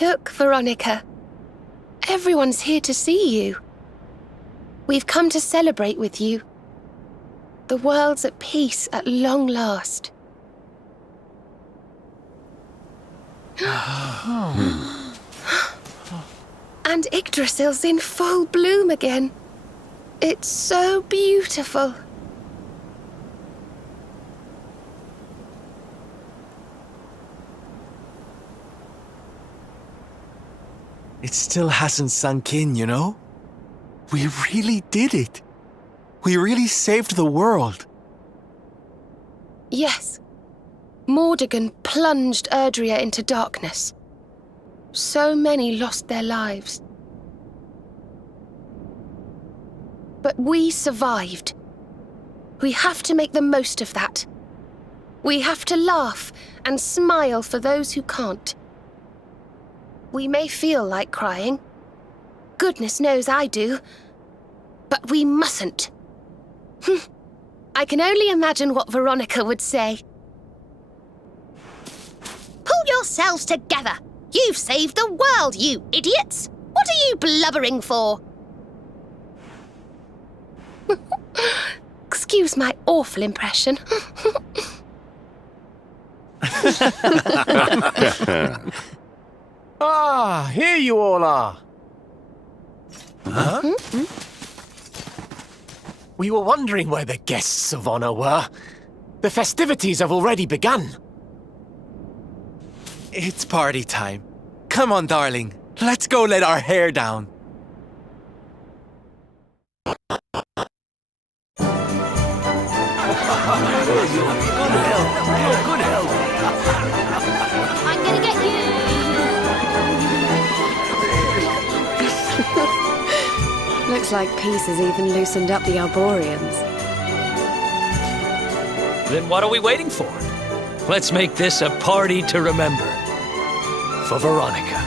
Look, Veronica. Everyone's here to see you. We've come to celebrate with you. The world's at peace at long last. And Yggdrasil's in full bloom again. It's so beautiful. It still hasn't sunk in, you know? We really did it. We really saved the world. Yes. Mordegon plunged Erdrea into darkness. So many lost their lives. But we survived. We have to make the most of that. We have to laugh and smile for those who can't. We may feel like crying. Goodness knows I do. But we mustn't. I can only imagine what Veronica would say. Pull yourselves together! You've saved the world, you idiots! What are you blubbering for? Excuse my awful impression. Ah, here you all are. Huh? Mm-hmm. We were wondering where the guests of honor were. The festivities have already begun. It's party time. Come on, darling. Let's go let our hair down. I'm gonna get you! Looks like peace has even loosened up the Arboreans. Then what are we waiting for? Let's make this a party to remember. For Veronica.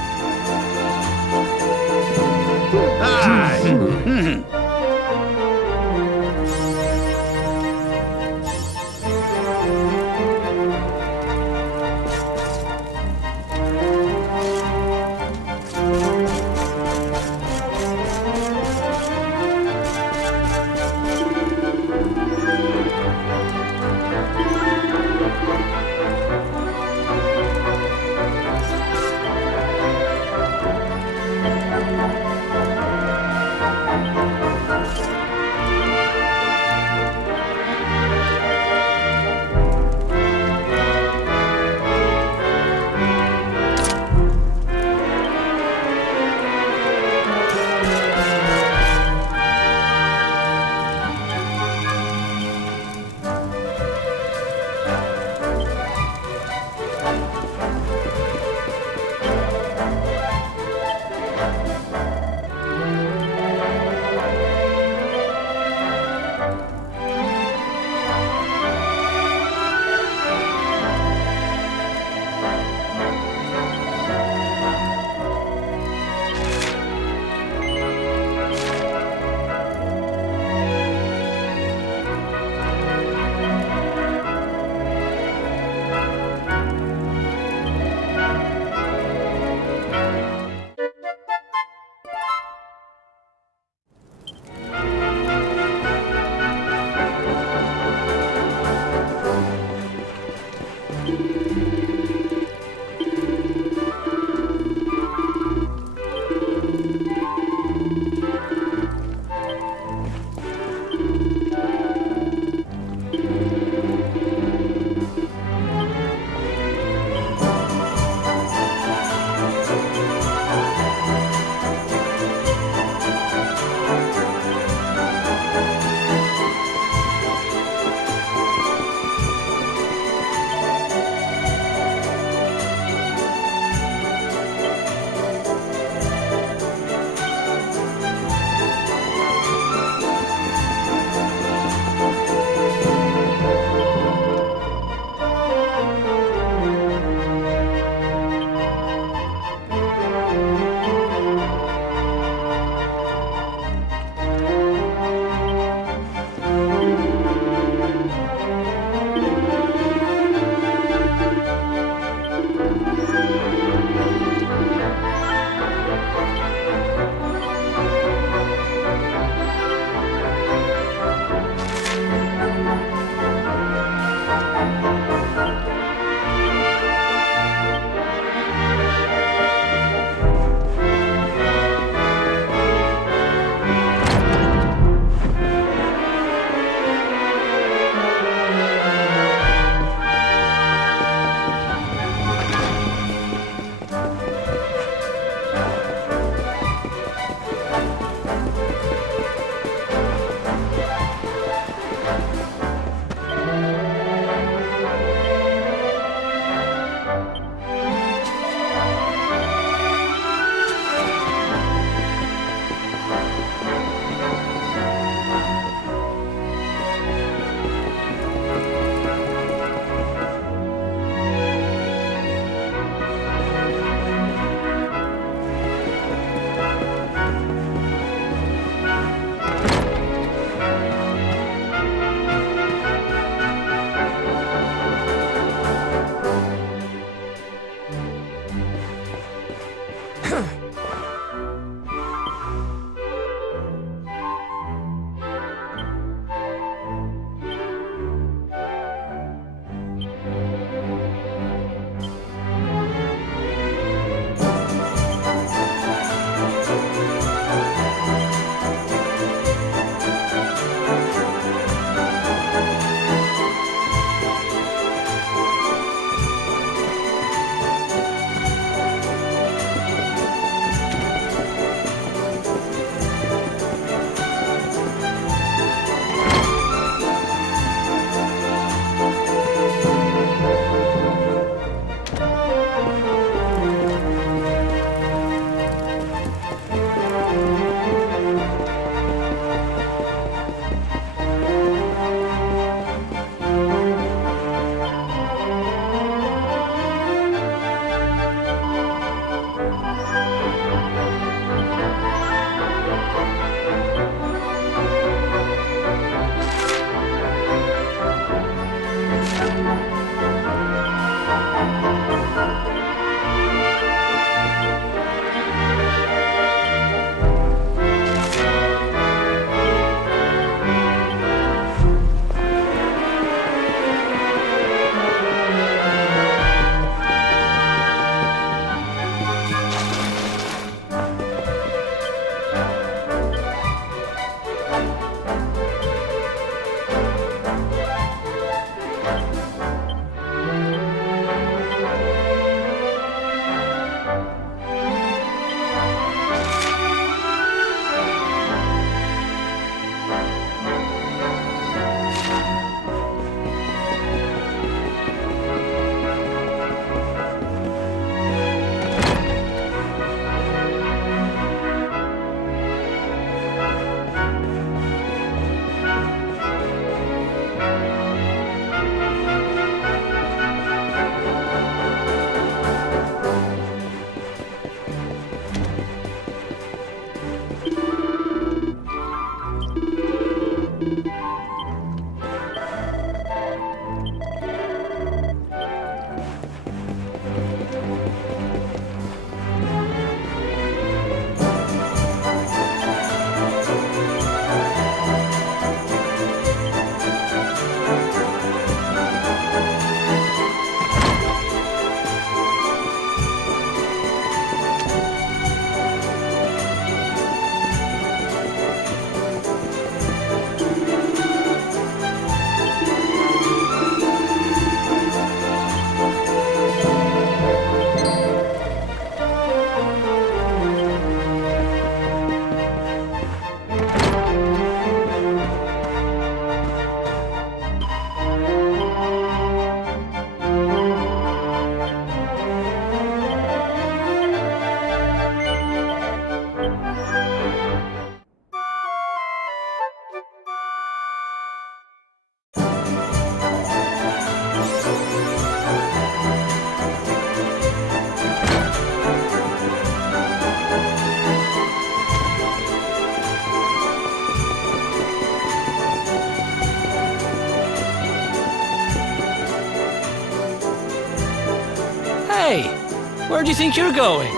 Where do you think you're going?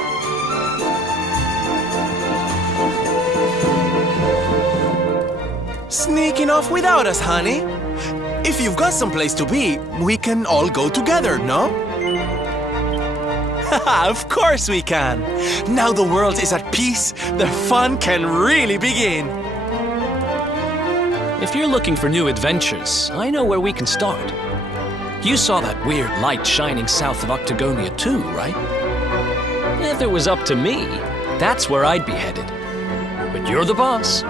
Sneaking off without us, honey. If you've got someplace to be, we can all go together, no? Of course we can. Now the world is at peace, the fun can really begin. If you're looking for new adventures, I know where we can start. You saw that weird light shining south of Octagonia too, right? If it was up to me, that's where I'd be headed. But you're the boss.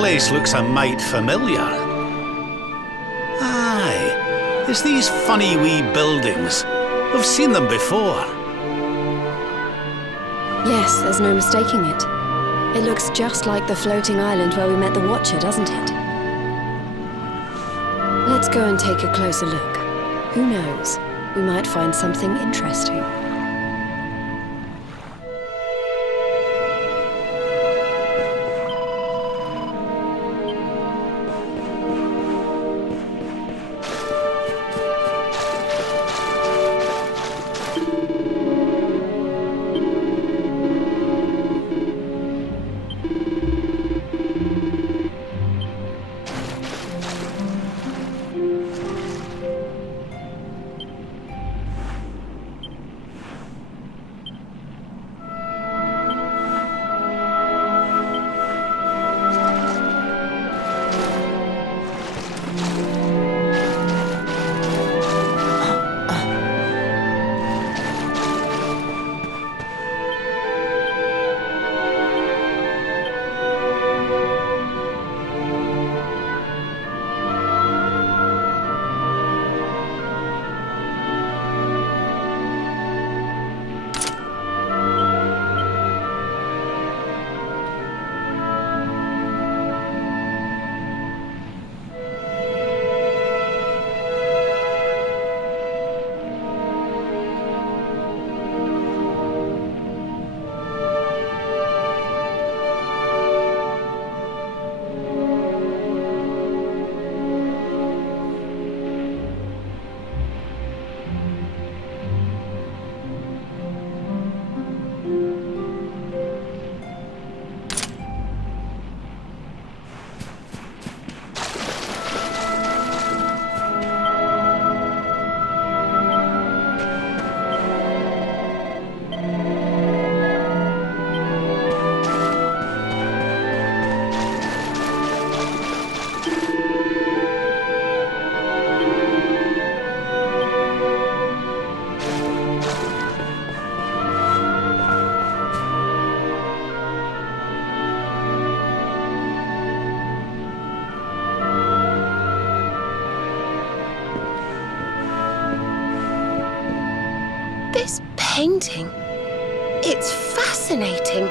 place looks a mite familiar. Aye, it's these funny wee buildings. We've seen them before. Yes, there's no mistaking it. It looks just like the floating island where we met the Watcher, doesn't it? Let's go and take a closer look. Who knows? We might find something interesting. This painting, it's fascinating.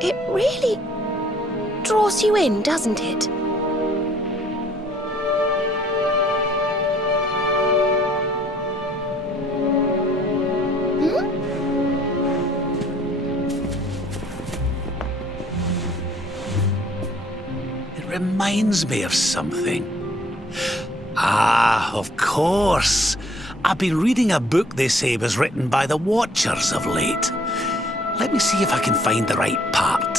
It really draws you in, doesn't it? It reminds me of something. Ah, of course. I've been reading a book they say was written by the Watchers of late. Let me see if I can find the right part.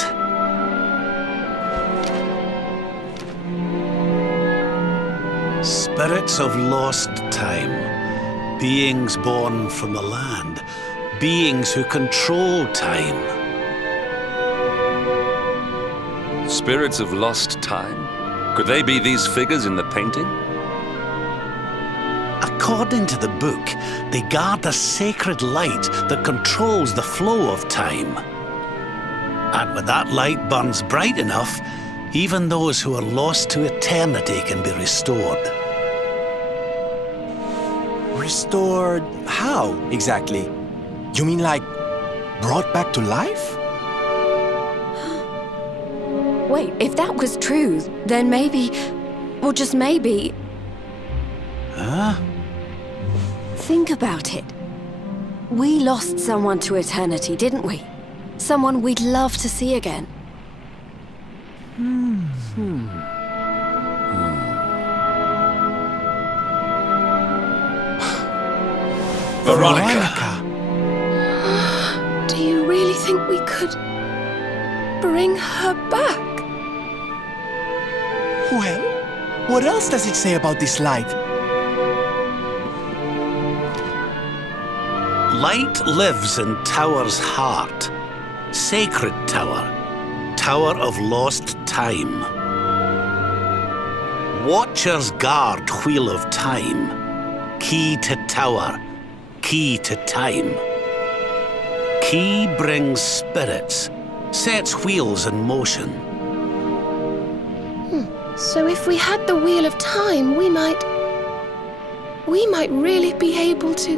Spirits of lost time. Beings born from the land. Beings who control time. Spirits of lost time? Could they be these figures in the painting? According to the book, they guard a sacred light that controls the flow of time. And when that light burns bright enough, even those who are lost to eternity can be restored. Restored how, exactly? You mean like brought back to life? Wait, if that was true, then maybe, or just maybe... Huh? Think about it. We lost someone to eternity, didn't we? Someone we'd love to see again. Veronica! Do you really think we could bring her back? Well, what else does it say about this light? Light lives in Tower's heart. Sacred Tower. Tower of lost time. Watchers guard Wheel of Time. Key to Tower. Key to time. Key brings spirits. Sets wheels in motion. So if we had the Wheel of Time, we might really be able to...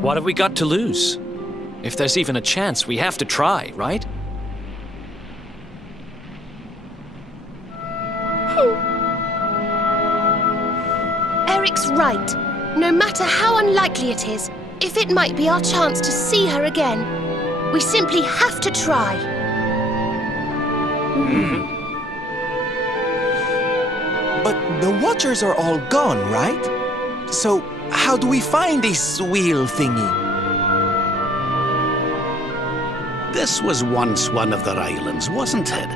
What have we got to lose? If there's even a chance, we have to try, right? Eric's right. No matter how unlikely it is, if it might be our chance to see her again, we simply have to try. But the Watchers are all gone, right? So how do we find this wheel thingy? This was once one of their islands, wasn't it?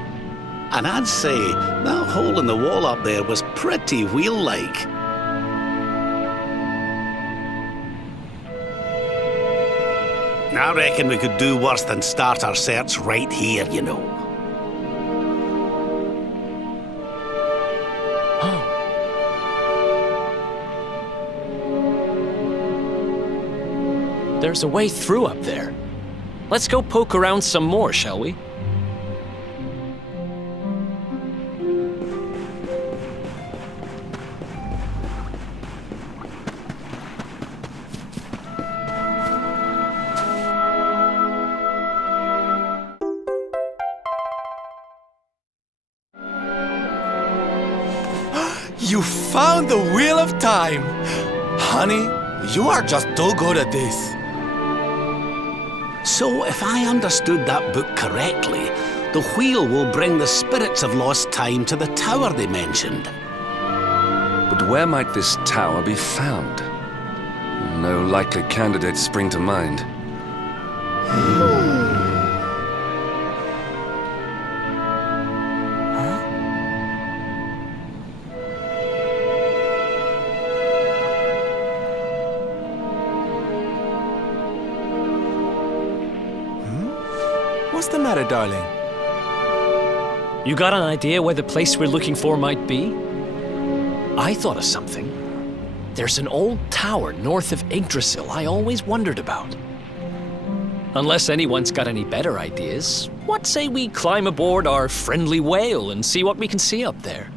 And I'd say that hole in the wall up there was pretty wheel-like. I reckon we could do worse than start our search right here, you know. There's a way through up there. Let's go poke around some more, shall we? You found the Wheel of Time! Honey, you are just too good at this. So, if I understood that book correctly, the wheel will bring the spirits of lost time to the tower they mentioned. But where might this tower be found? No likely candidates spring to mind. What's the matter, darling? You got an idea where the place we're looking for might be? I thought of something. There's an old tower north of Yggdrasil I always wondered about. Unless anyone's got any better ideas, what say we climb aboard our friendly whale and see what we can see up there?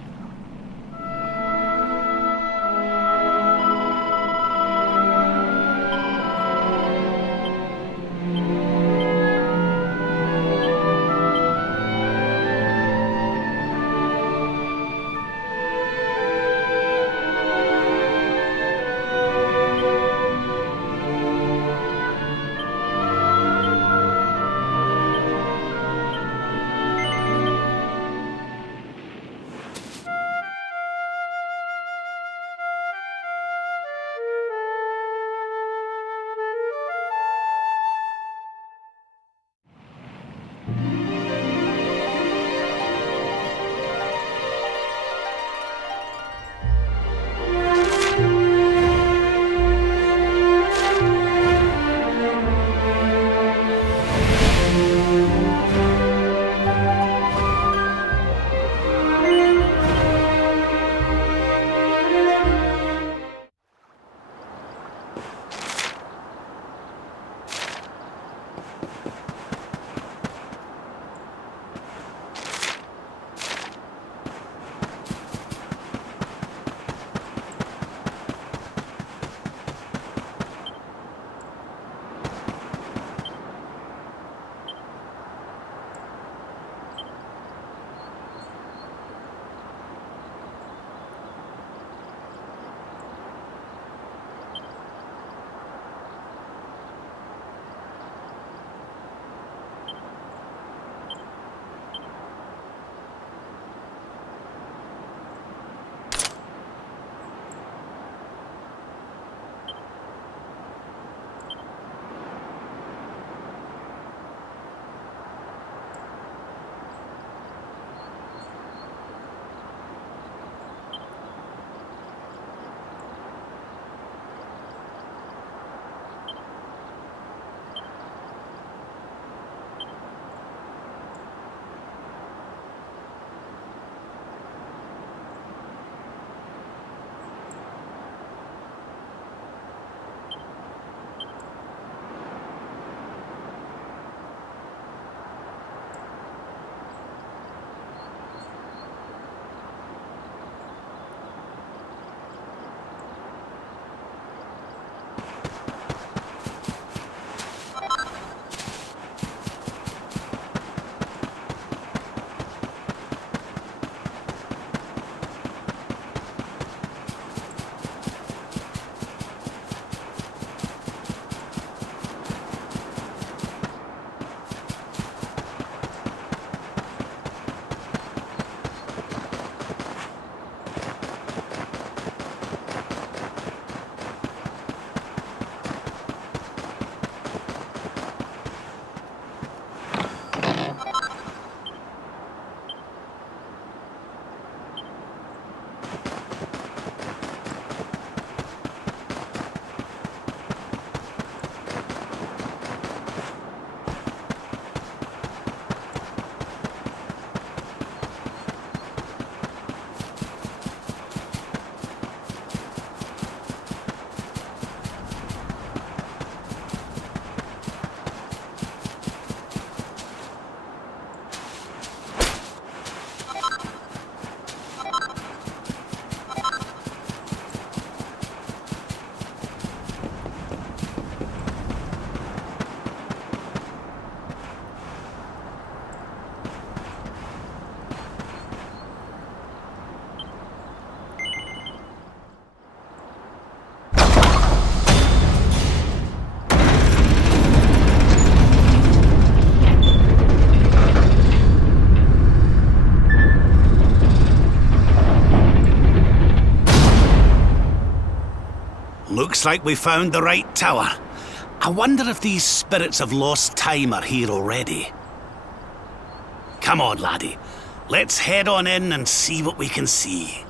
Looks like we found the right tower. I wonder if these spirits of lost time are here already. Come on, laddie. Let's head on in and see what we can see.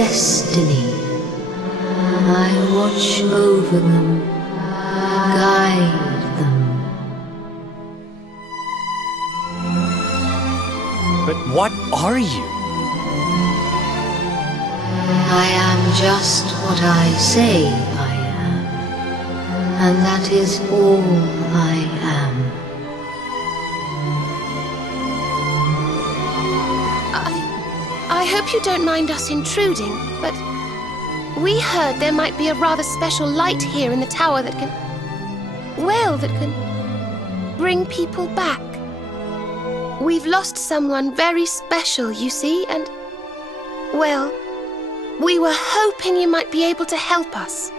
destiny. I watch over them, guide them. But what are you? I am just what I say I am, and that is all I am. I hope you don't mind us intruding, but we heard there might be a rather special light here in the tower that can bring people back. We've lost someone very special, you see, and, well, we were hoping you might be able to help us.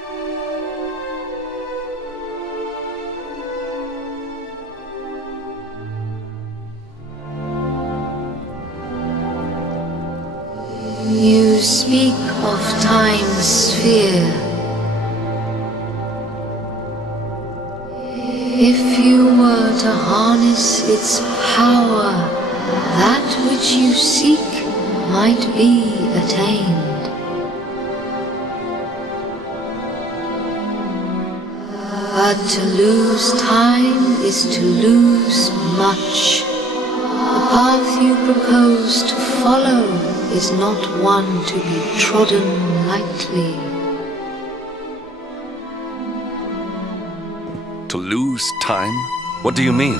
You speak of time's sphere. If you were to harness its power, that which you seek might be attained. But to lose time is to lose much. The path you propose to follow is not one to be trodden lightly. To lose time? What do you mean?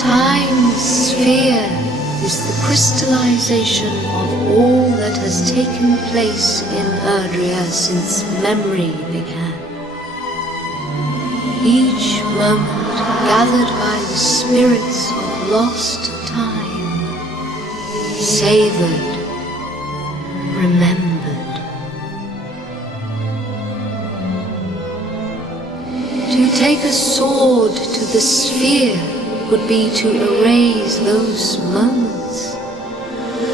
Time's sphere is the crystallization of all that has taken place in Erdrea since memory began. Each moment gathered by the spirits of lost time, savored, remembered. To take a sword to the sphere would be to erase those moments,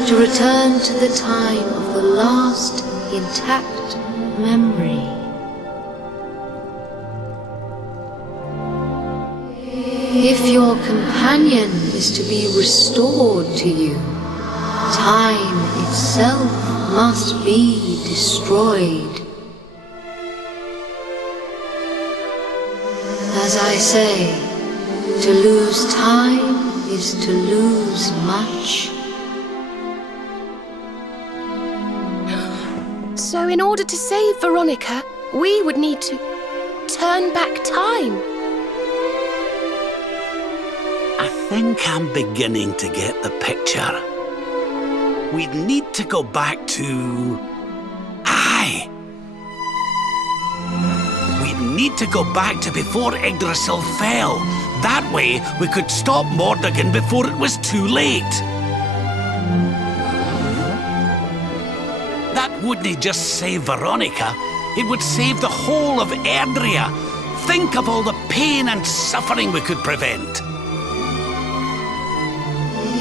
to return to the time of the last intact memory. If your companion is to be restored to you, time itself must be destroyed. As I say, to lose time is to lose much. So in order to save Veronica, we would need to turn back time. I think I'm beginning to get the picture. We'd need to go back to... Aye! We'd need to go back to before Yggdrasil fell. That way, we could stop Mordegon before it was too late. That wouldn't just save Veronica, it would save the whole of Erdrea. Think of all the pain and suffering we could prevent.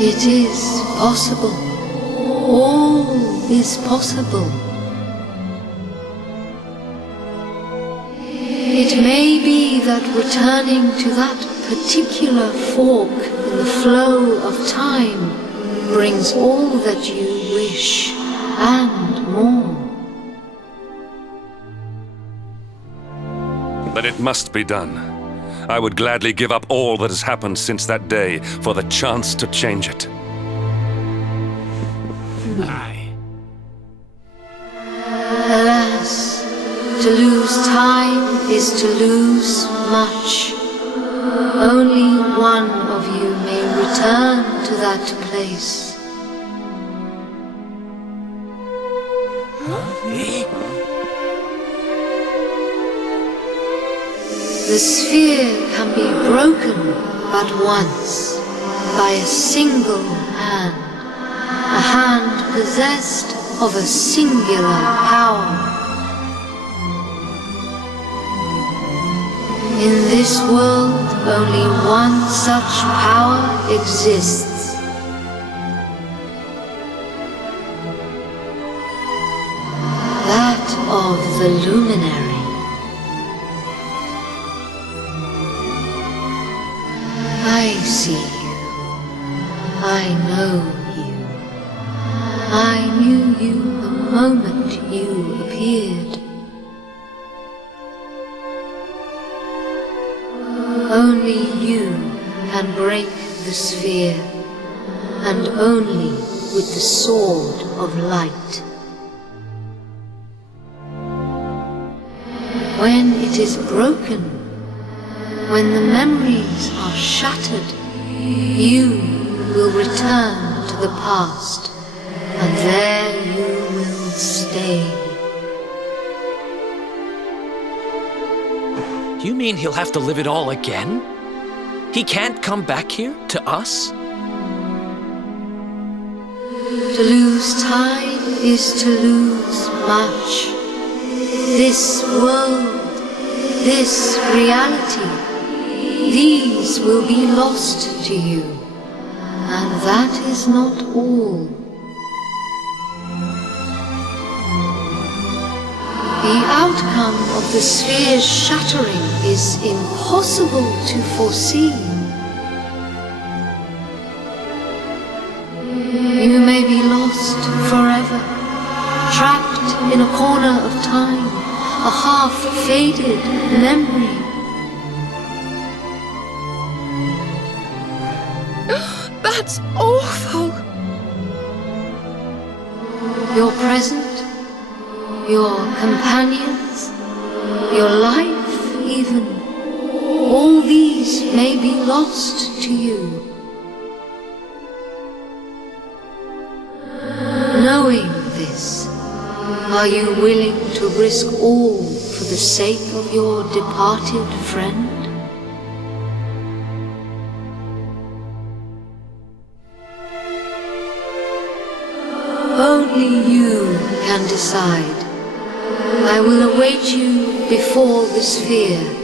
It is possible. All is possible. It may be that returning to that particular fork in the flow of time brings all that you wish and more. But it must be done. I would gladly give up all that has happened since that day for the chance to change it. Aye. Alas, to lose time is to lose much. Only one of you may return to that place. The sphere can be broken but once, by a single hand, a hand possessed of a singular power. In this world, only one such power exists. That of the Luminary. I see you. I know you. I knew you the moment you appeared. Only you can break the sphere, and only with the sword of light. When it is broken, when the memories are shattered, you will return to the past, and there you will stay. You mean he'll have to live it all again? He can't come back here, to us? To lose time is to lose much. This world, this reality, these will be lost to you, and that is not all. The outcome of the sphere's shattering is impossible to foresee. You may be lost forever, trapped in a corner of time, a half-faded memory. That's awful. Your present, your companions, your life even, all these may be lost to you. Knowing this, are you willing to risk all for the sake of your departed friend? Only you can decide. I will await you before the sphere.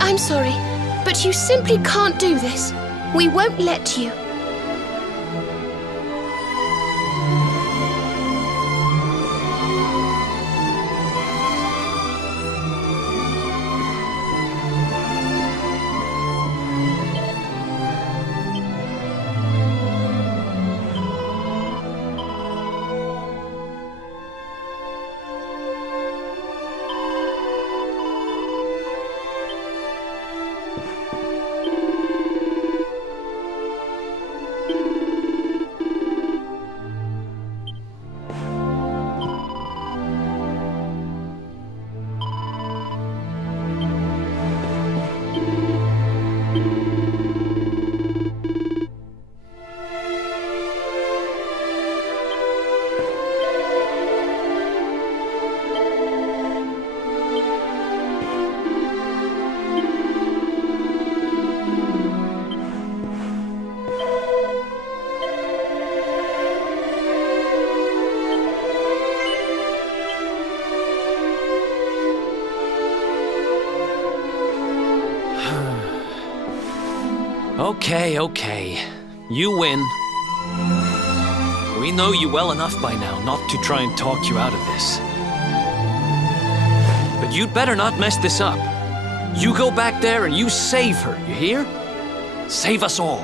I'm sorry, but you simply can't do this. We won't let you. Okay. You win. We know you well enough by now not to try and talk you out of this. But you'd better not mess this up. You go back there and you save her, you hear? Save us all.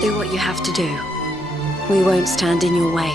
Do what you have to do. We won't stand in your way.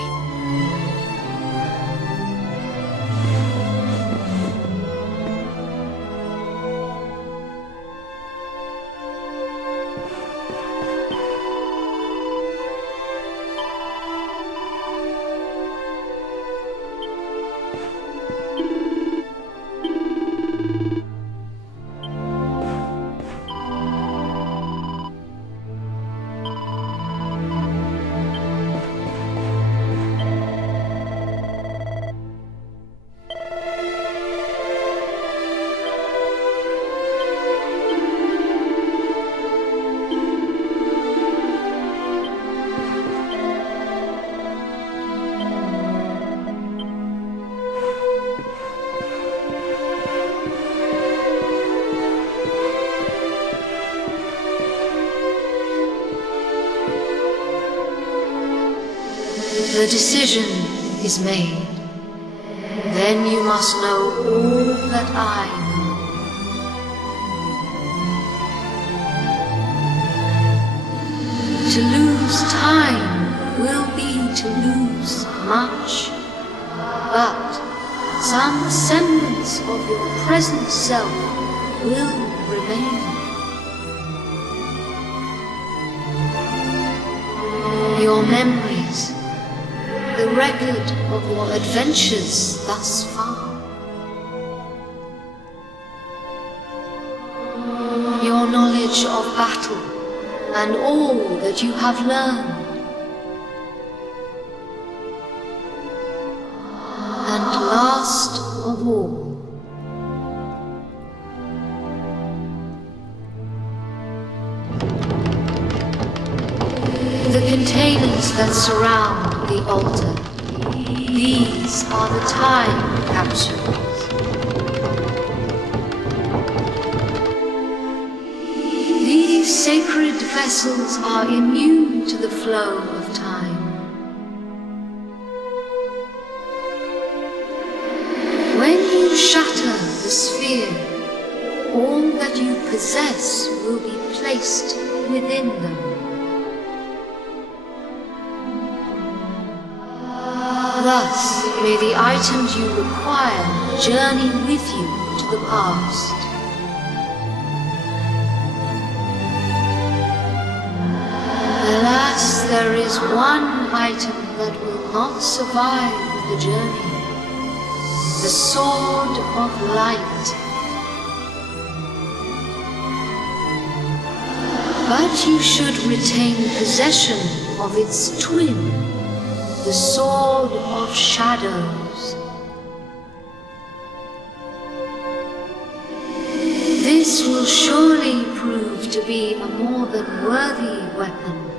The decision is made. Then you must know all that I know. To lose time will be to lose much, but some semblance of your present self will remain. Your memories, the record of your adventures thus far. Your knowledge of battle and all that you have learned. And last of all, the containers that surround the altar. These are the time capsules. These sacred vessels are immune to the flow of time. When you shatter the sphere, all that you possess will be placed within them. Thus, may the items you require journey with you to the past. Alas, there is one item that will not survive the journey. The Sword of Light. But you should retain possession of its twin, the Sword of Shadows. This will surely prove to be a more than worthy weapon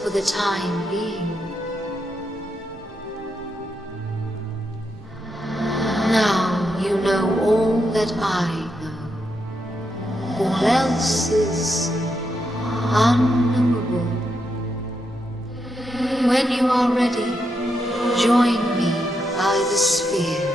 for the time being. Now you know all that I know. All else is unknowable. When you are ready, join me by the sphere.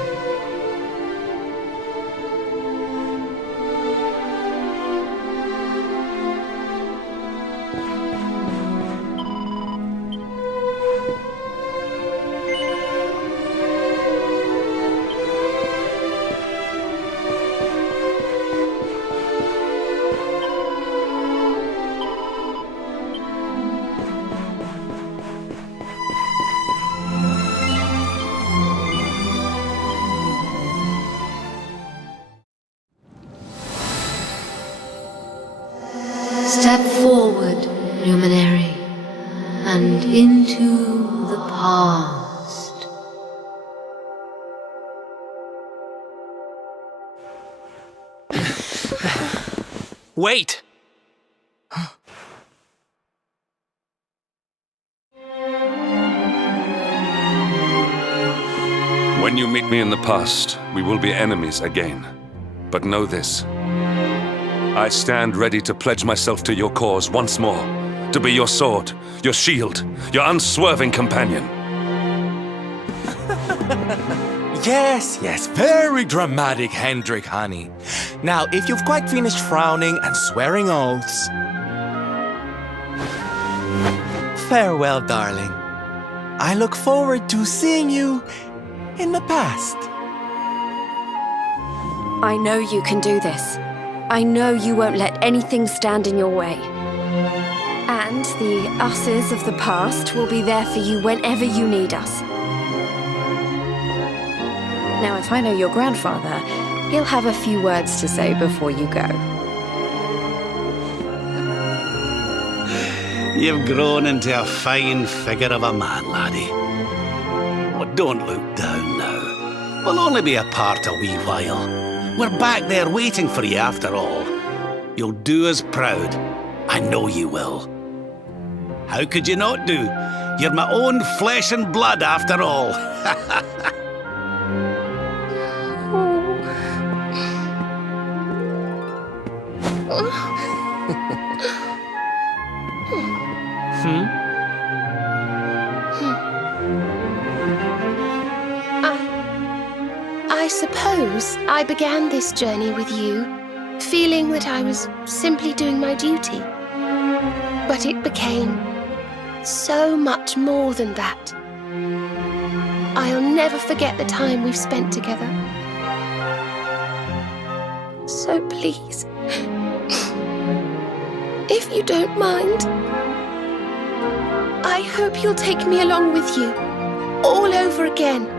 Step forward, luminary, and into the past. Wait! When you meet me in the past, we will be enemies again. But know this. I stand ready to pledge myself to your cause once more, to be your sword, your shield, your unswerving companion. Yes, yes, very dramatic, Hendrik, honey. Now, if you've quite finished frowning and swearing oaths... Farewell, darling. I look forward to seeing you in the past. I know you can do this. I know you won't let anything stand in your way. And the us's of the past will be there for you whenever you need us. Now, if I know your grandfather, he'll have a few words to say before you go. You've grown into a fine figure of a man, laddie. Oh, don't look down now. We'll only be apart a wee while. We're back there waiting for you after all. You'll do us proud. I know you will. How could you not do? You're my own flesh and blood after all. suppose I began this journey with you, feeling that I was simply doing my duty. But it became so much more than that. I'll never forget the time we've spent together. So please, if you don't mind, I hope you'll take me along with you, all over again.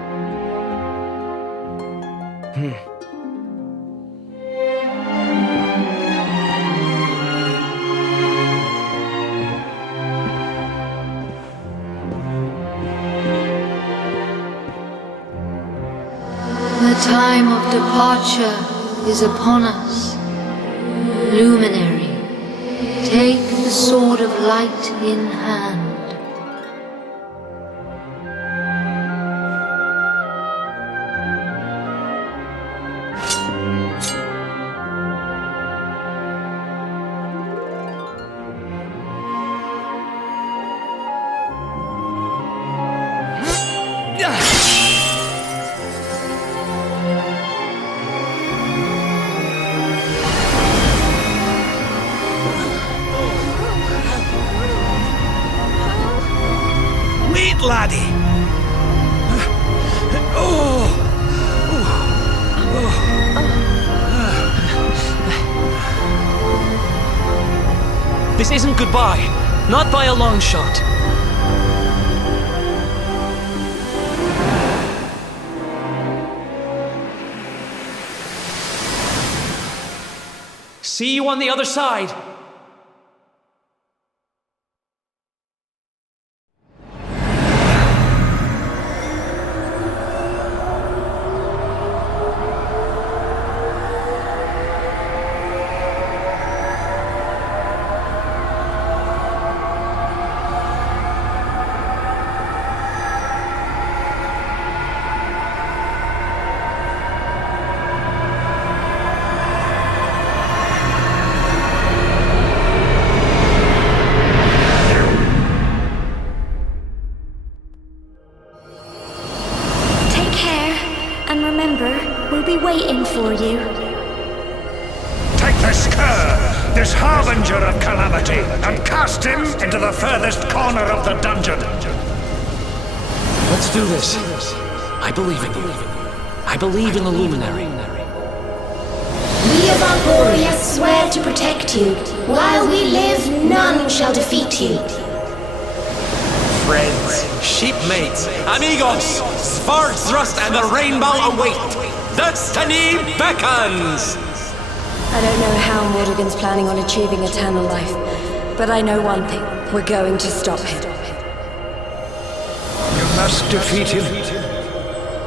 The time of departure is upon us. Luminary, take the sword of light in hand. Wait, laddie! This isn't goodbye. Not by a long shot. See you on the other side. We'll be waiting for you. Take this cur, this harbinger of calamity, and cast him into the furthest corner of the dungeon. Let's do this. I believe in you. I believe in the Luminary. We of Arborea swear to protect you. While we live, none shall defeat you. Friends, shipmates, amigos, Svard thrust and the rainbow await. Destiny beckons! I don't know how Mordegon's planning on achieving eternal life, but I know one thing. We're going to stop him. You must defeat him.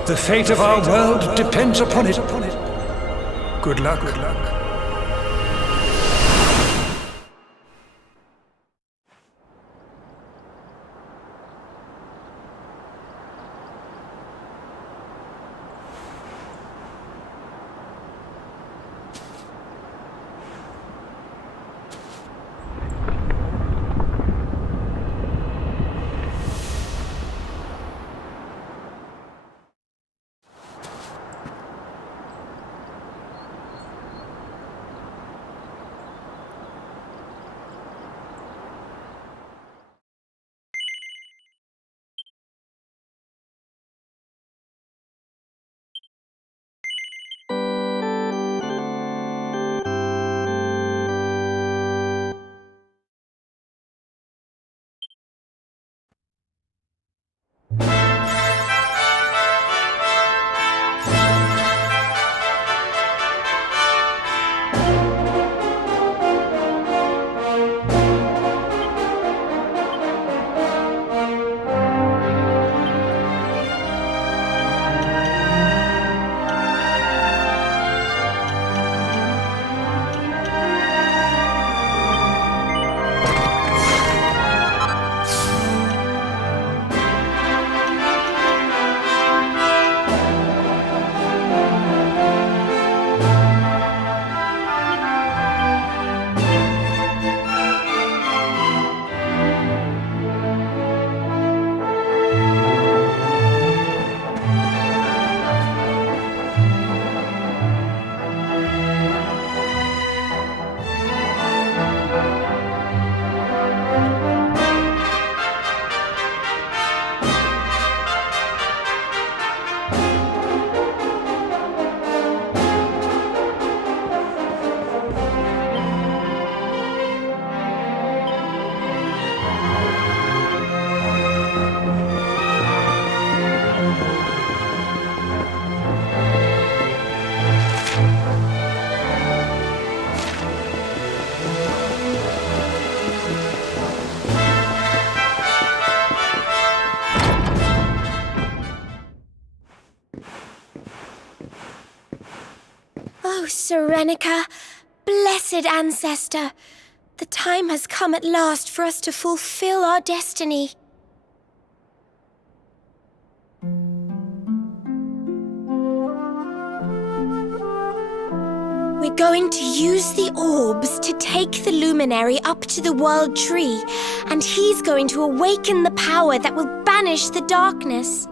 The fate of our world depends upon it. Good luck. Good luck. Serenica, blessed ancestor, the time has come at last for us to fulfill our destiny. We're going to use the orbs to take the luminary up to the World Tree, and he's going to awaken the power that will banish the darkness.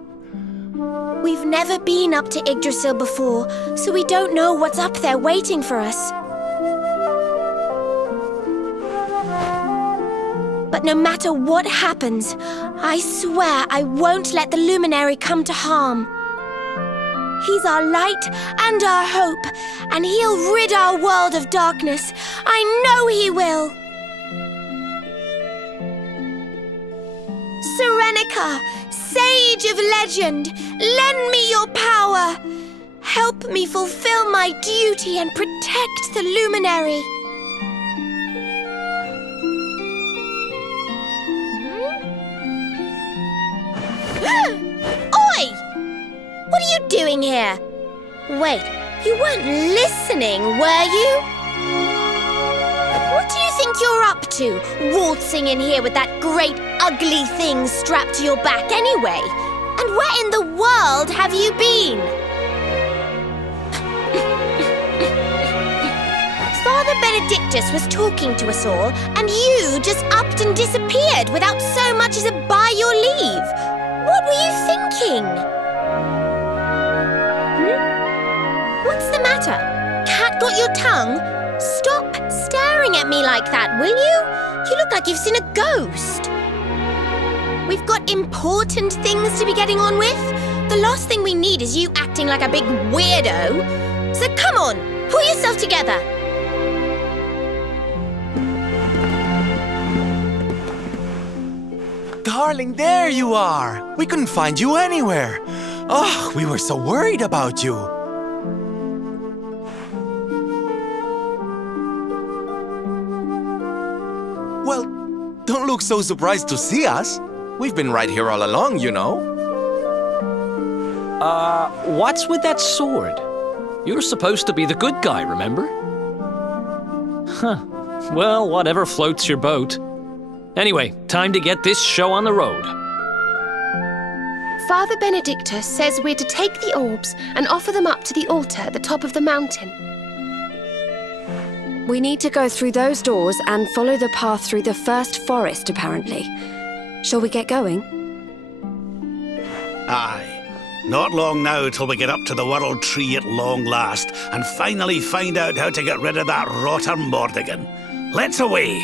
We've never been up to Yggdrasil before, so we don't know what's up there waiting for us. But no matter what happens, I swear I won't let the luminary come to harm. He's our light and our hope, and he'll rid our world of darkness. I know he will. Serenica, sage of legend, lend me your power. Help me fulfill my duty and protect the luminary. Oi! What are you doing here? Wait, you weren't listening, were you? What do you think you're up to, waltzing in here with that great ugly thing strapped to your back anyway? And where in the world have you been? Father Benedictus was talking to us all, and you just upped and disappeared without so much as a by your leave. What were you thinking? What's the matter? Cat got your tongue? Stop staring at me like that, will you? You look like you've seen a ghost. We've got important things to be getting on with. The last thing we need is you acting like a big weirdo. So come on, pull yourself together. Darling, there you are! We couldn't find you anywhere. Oh, we were so worried about you. Well, don't look so surprised to see us. We've been right here all along, you know. What's with that sword? You're supposed to be the good guy, remember? Huh. Well, whatever floats your boat. Anyway, time to get this show on the road. Father Benedictus says we're to take the orbs and offer them up to the altar at the top of the mountain. We need to go through those doors and follow the path through the first forest, apparently. Shall we get going? Aye. Not long now till we get up to the World Tree at long last and finally find out how to get rid of that rotter Mordigan. Let's away!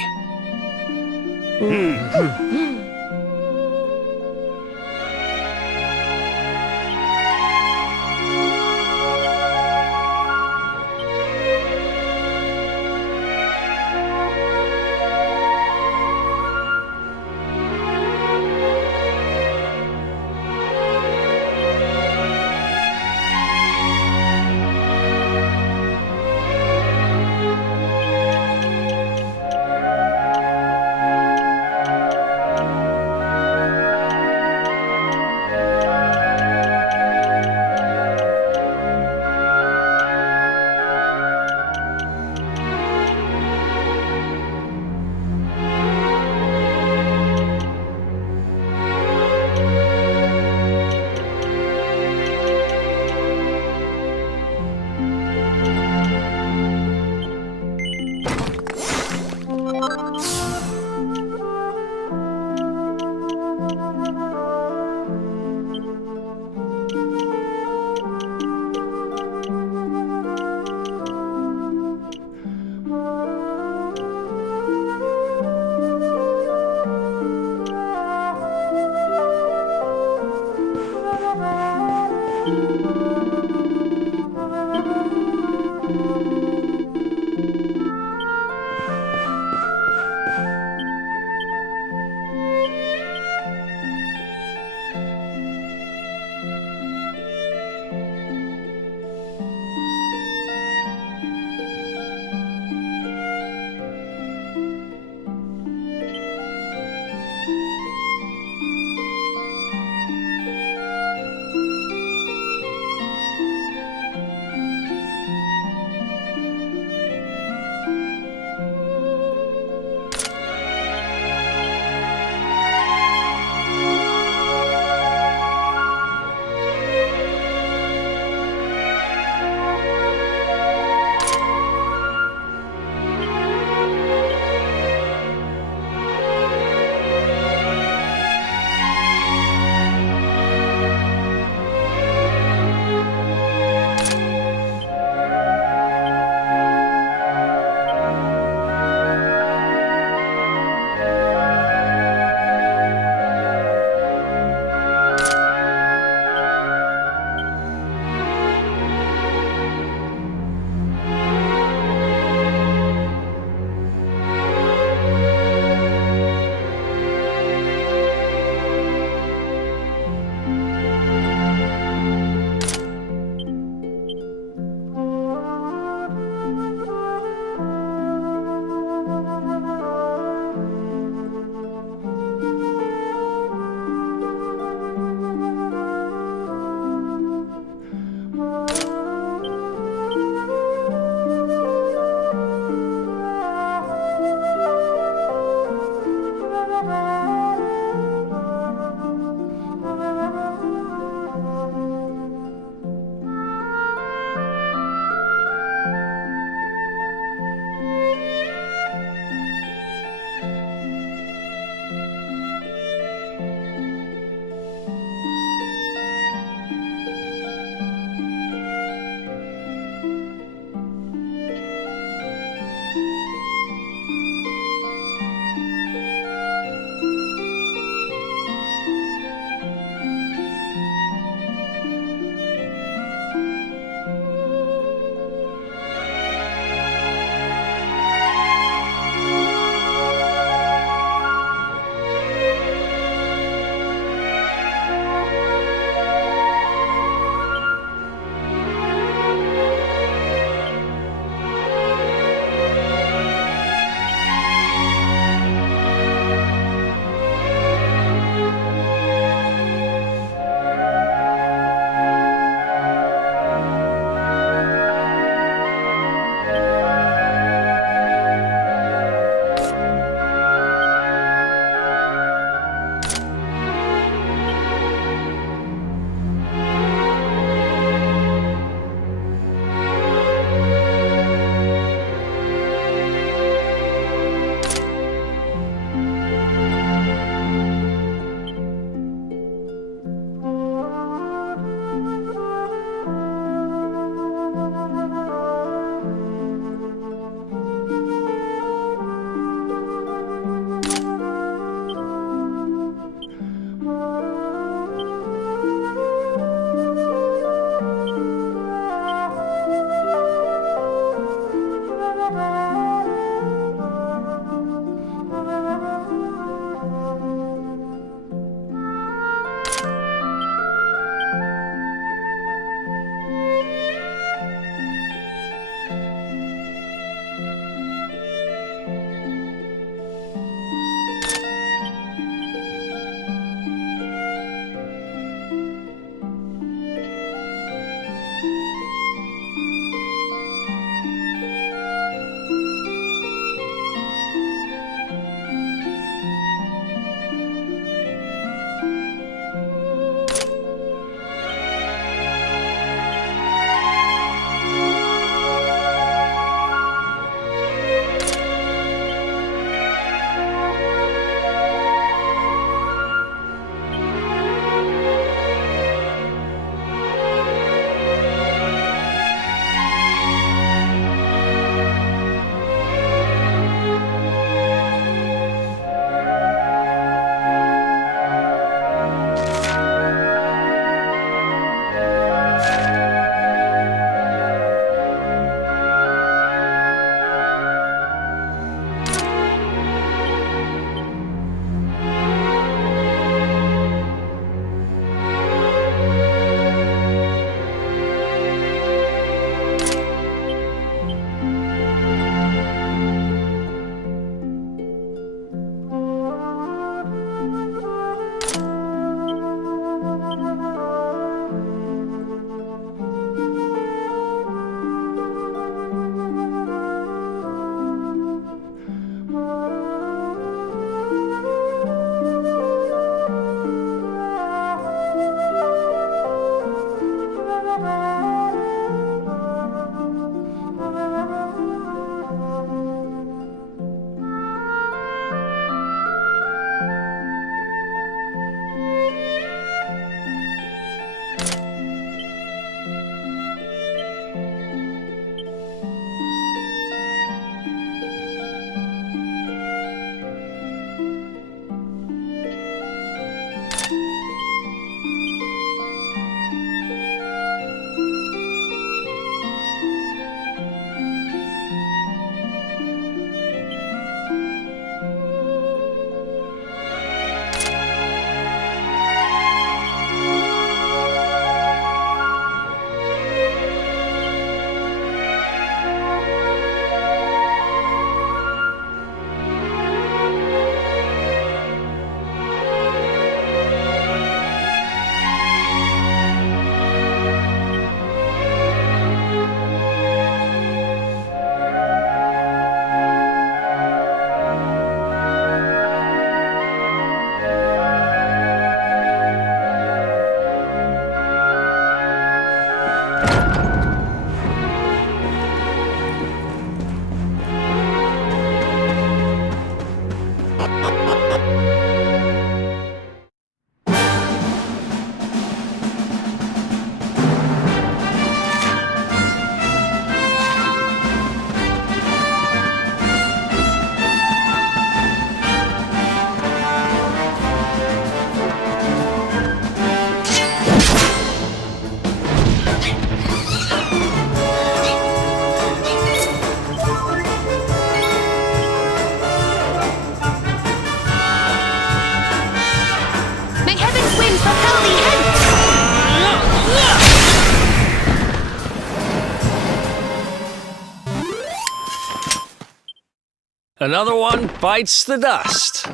Another one bites the dust.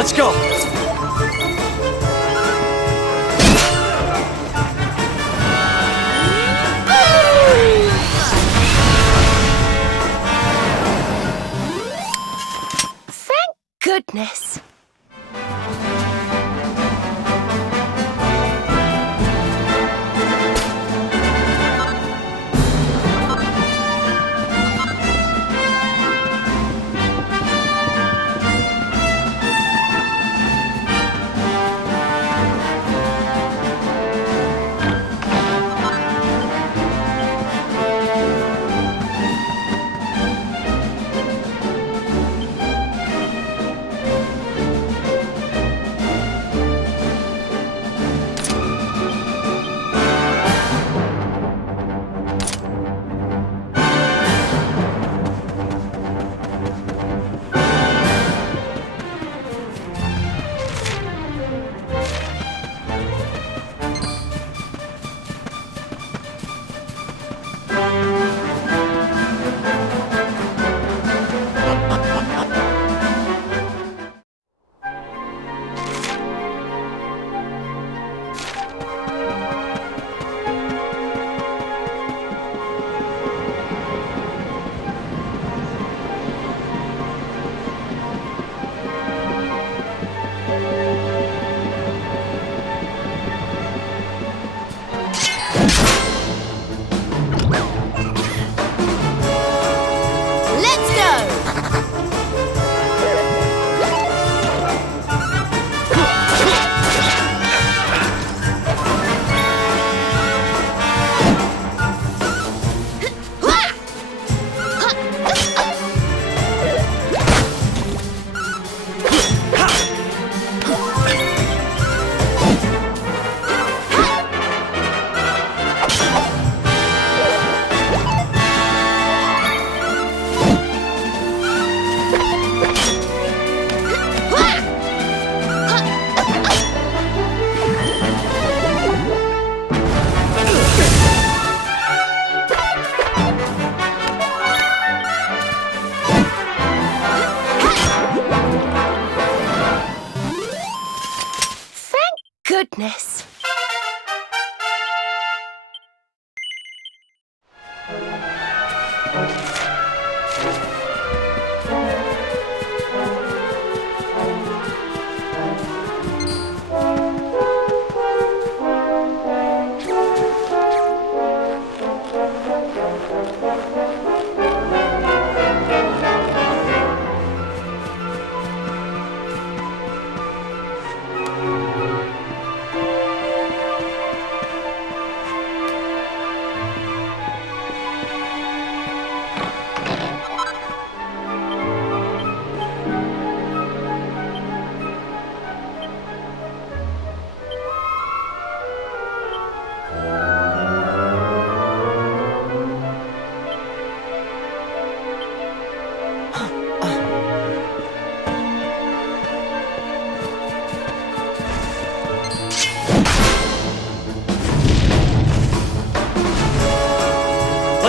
Let's go! Thank goodness. Goodness.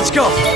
Let's go!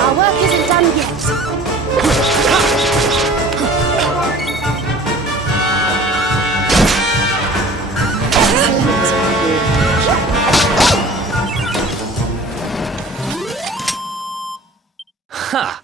Our work isn't done yet. Ha!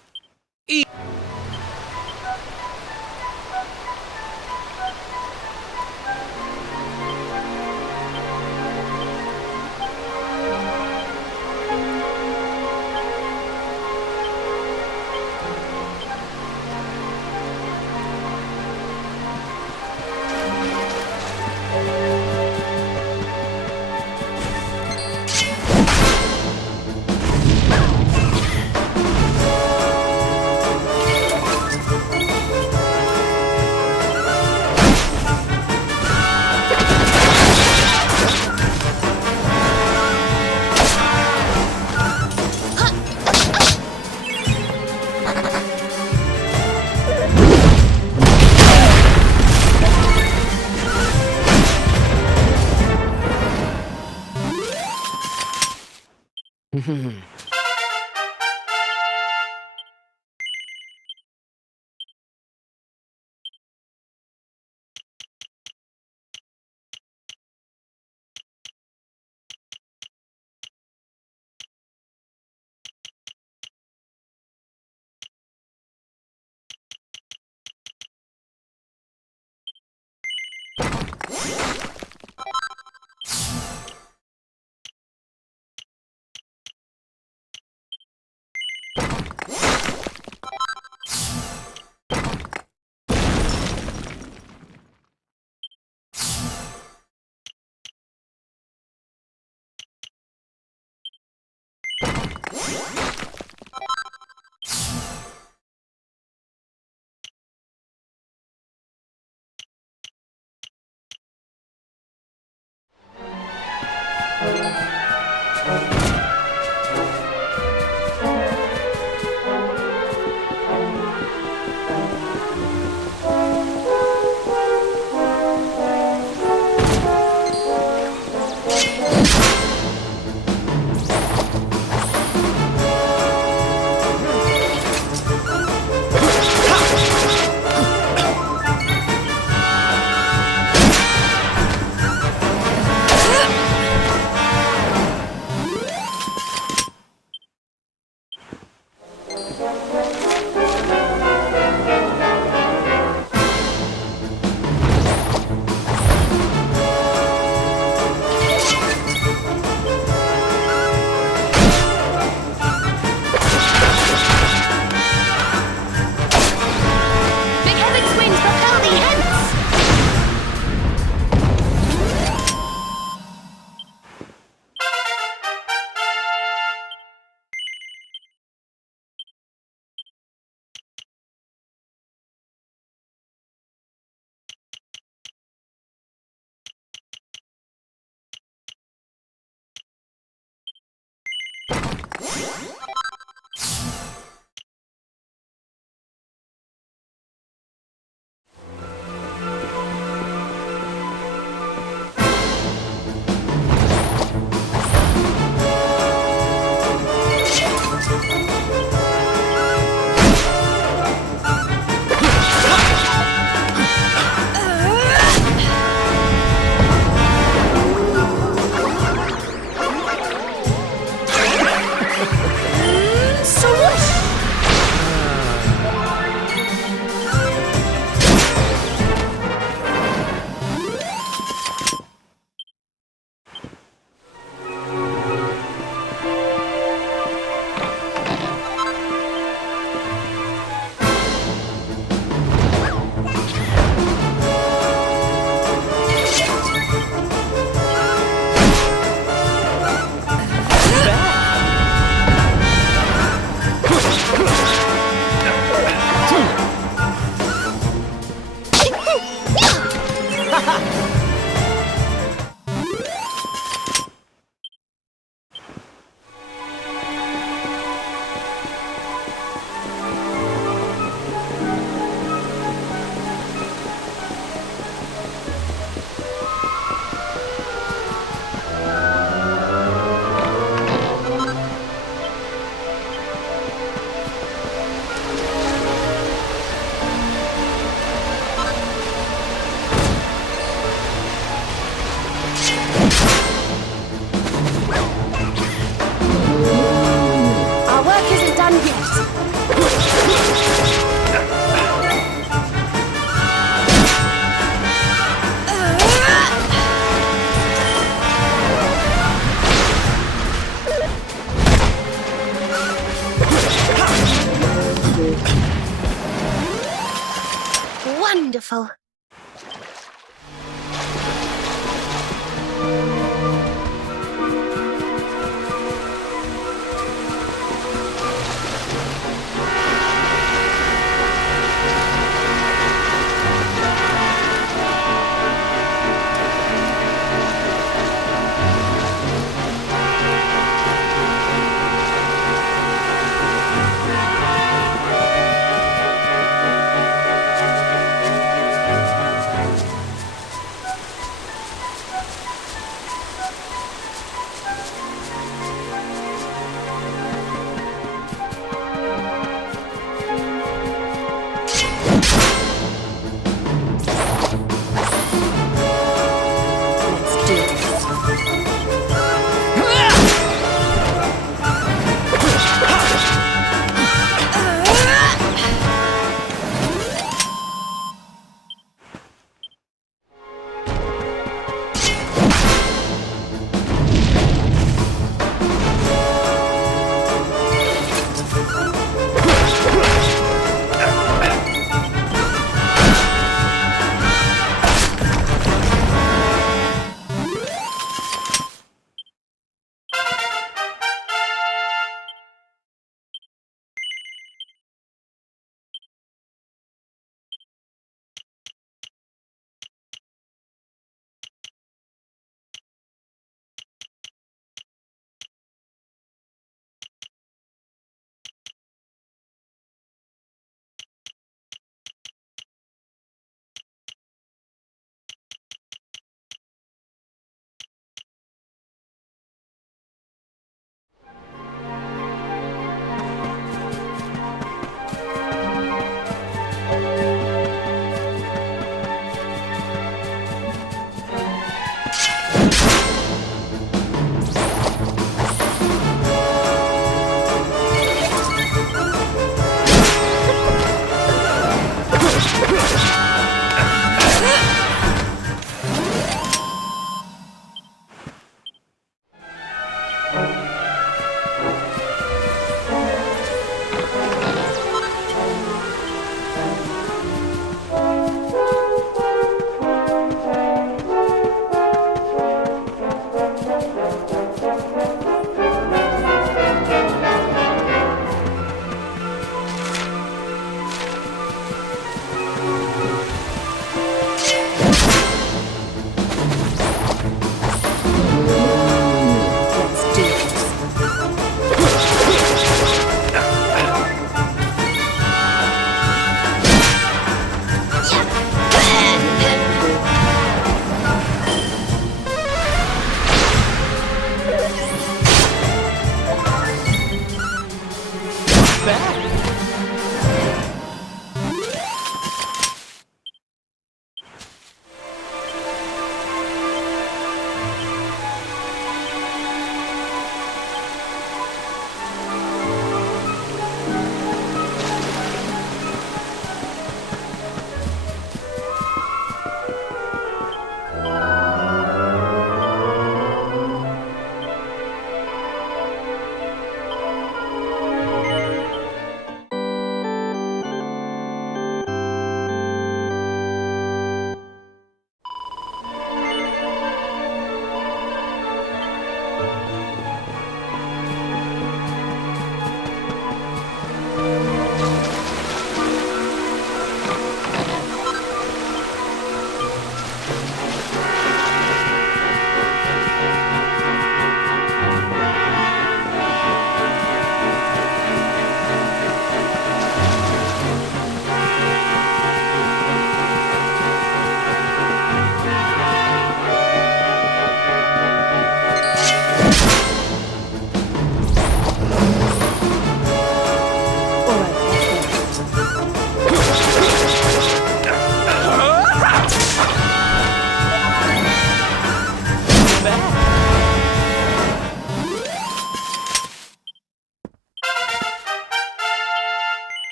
Wonderful.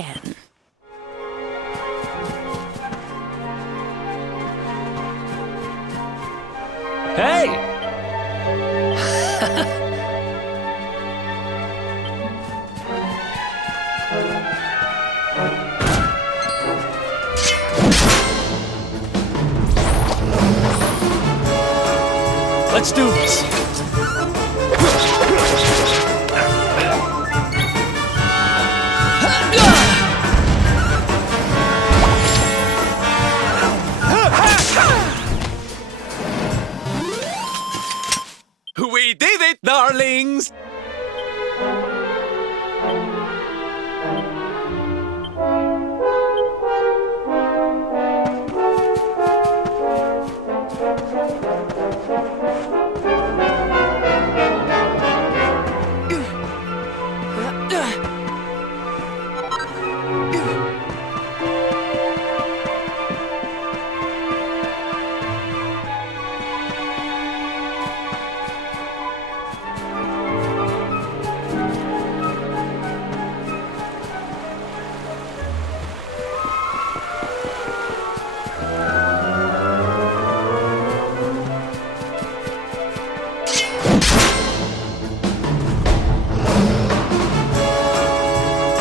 again. Hey! Let's do this. We did it, darlings!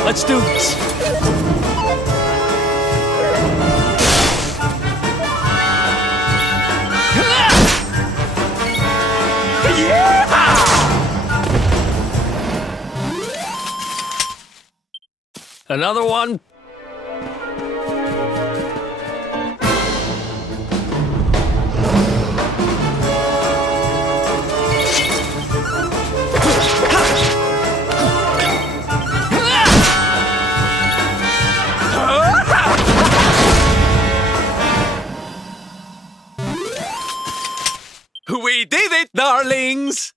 Let's do this. Another one. We did it, darlings!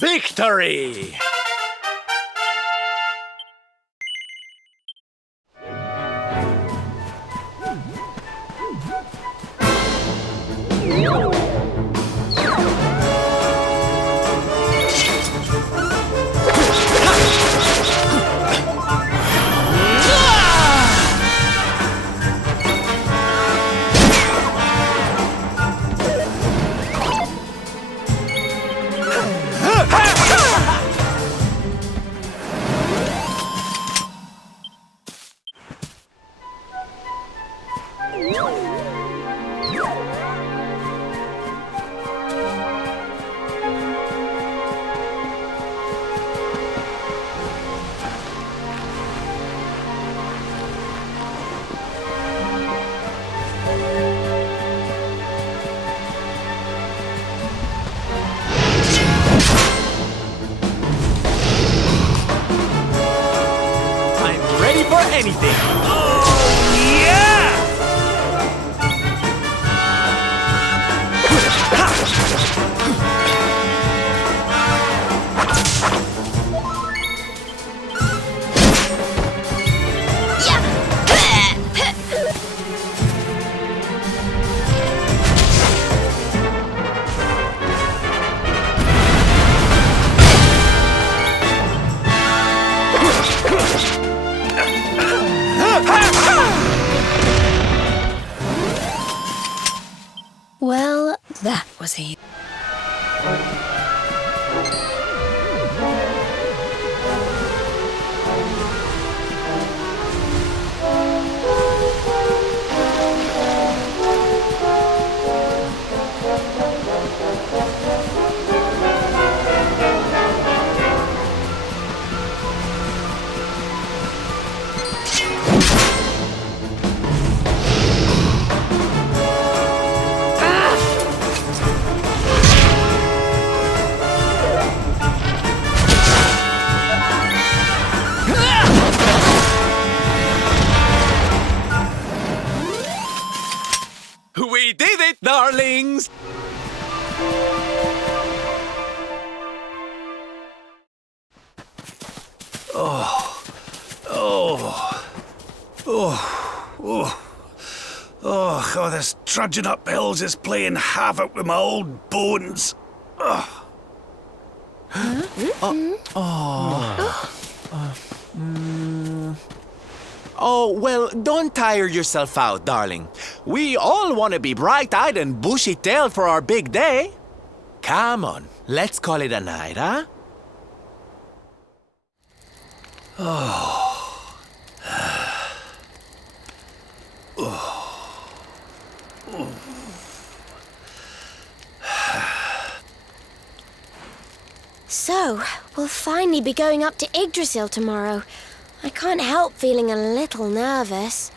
Victory! For anything. Oh, yeah! Well, that was easy. Oh, this trudging up hills is playing havoc with my old bones. Oh, well, don't tire yourself out, darling. We all want to be bright-eyed and bushy-tailed for our big day. Come on, let's call it a night, huh? So, we'll finally be going up to Yggdrasil tomorrow. I can't help feeling a little nervous.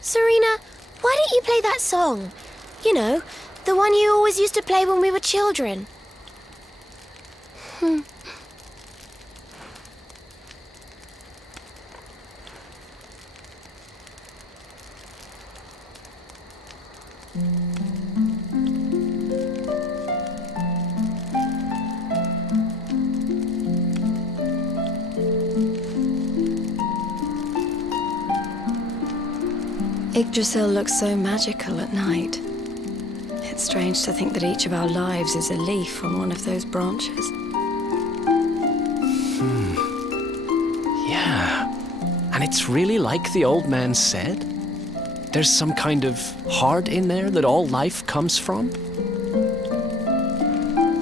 Serena, why don't you play that song? You know, the one you always used to play when we were children. Yggdrasil looks so magical at night. It's strange to think that each of our lives is a leaf on one of those branches. Yeah. And it's really like the old man said? There's some kind of heart in there that all life comes from?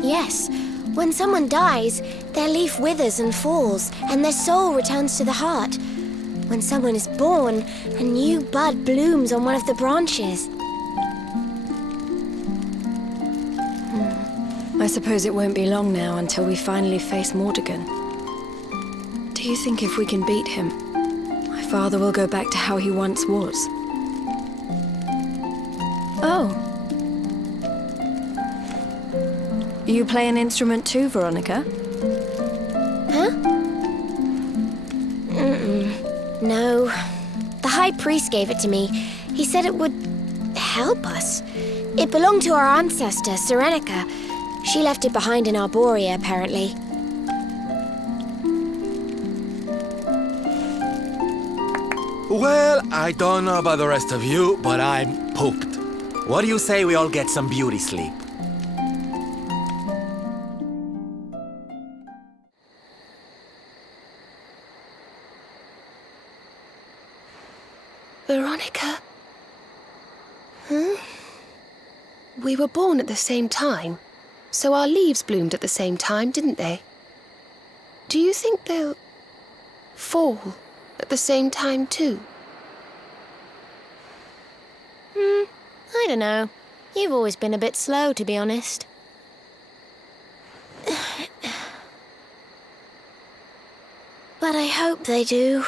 Yes, when someone dies, their leaf withers and falls, and their soul returns to the heart. When someone is born, a new bud blooms on one of the branches. I suppose it won't be long now until we finally face Mordegon. Do you think if we can beat him, my father will go back to how he once was? Oh. You play an instrument too, Veronica? Huh? No. The High Priest gave it to me. He said it would help us. It belonged to our ancestor, Serenica. She left it behind in Arborea, apparently. Well, I don't know about the rest of you, but I'm pooped. What do you say we all get some beauty sleep? Veronica? Huh? We were born at the same time, so our leaves bloomed at the same time, didn't they? Do you think they'll fall at the same time too? I don't know. You've always been a bit slow, to be honest. But I hope they do.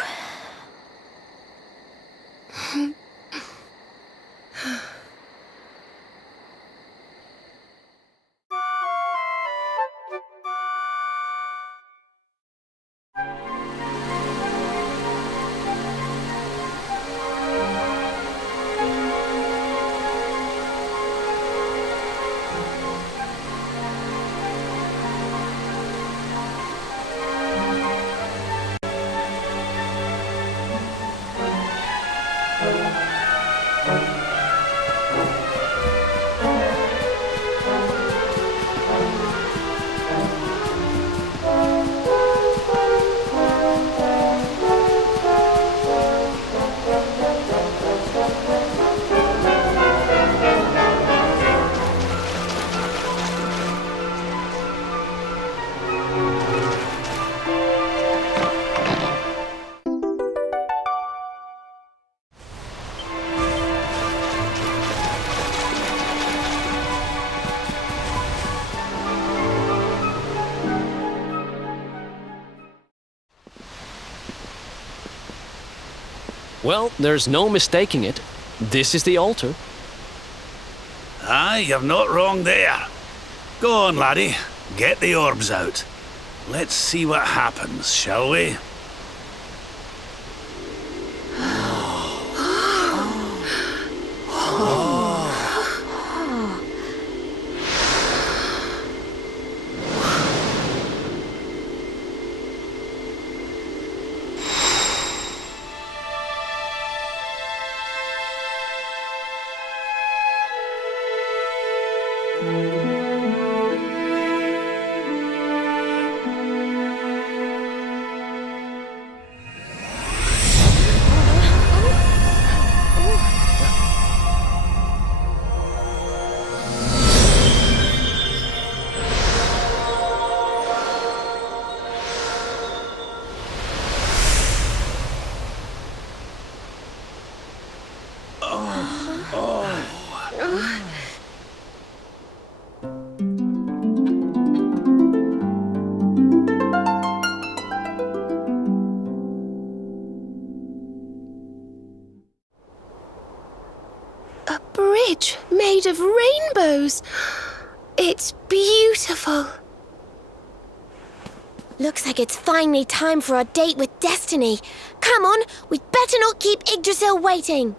Well, there's no mistaking it. This is the altar. Aye, you're not wrong there. Go on, laddie. Get the orbs out. Let's see what happens, shall we? bridge made of rainbows. It's beautiful. Looks like it's finally time for our date with Destiny. Come on, we'd better not keep Yggdrasil waiting.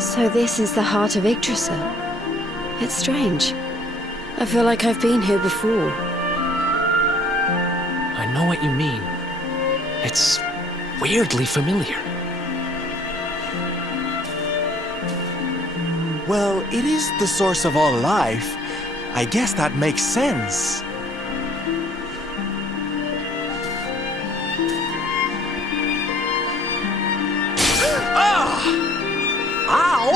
So this is the heart of Yggdrasil. It's strange. I feel like I've been here before. I know what you mean. It's weirdly familiar. Well, it is the source of all life. I guess that makes sense. Ow!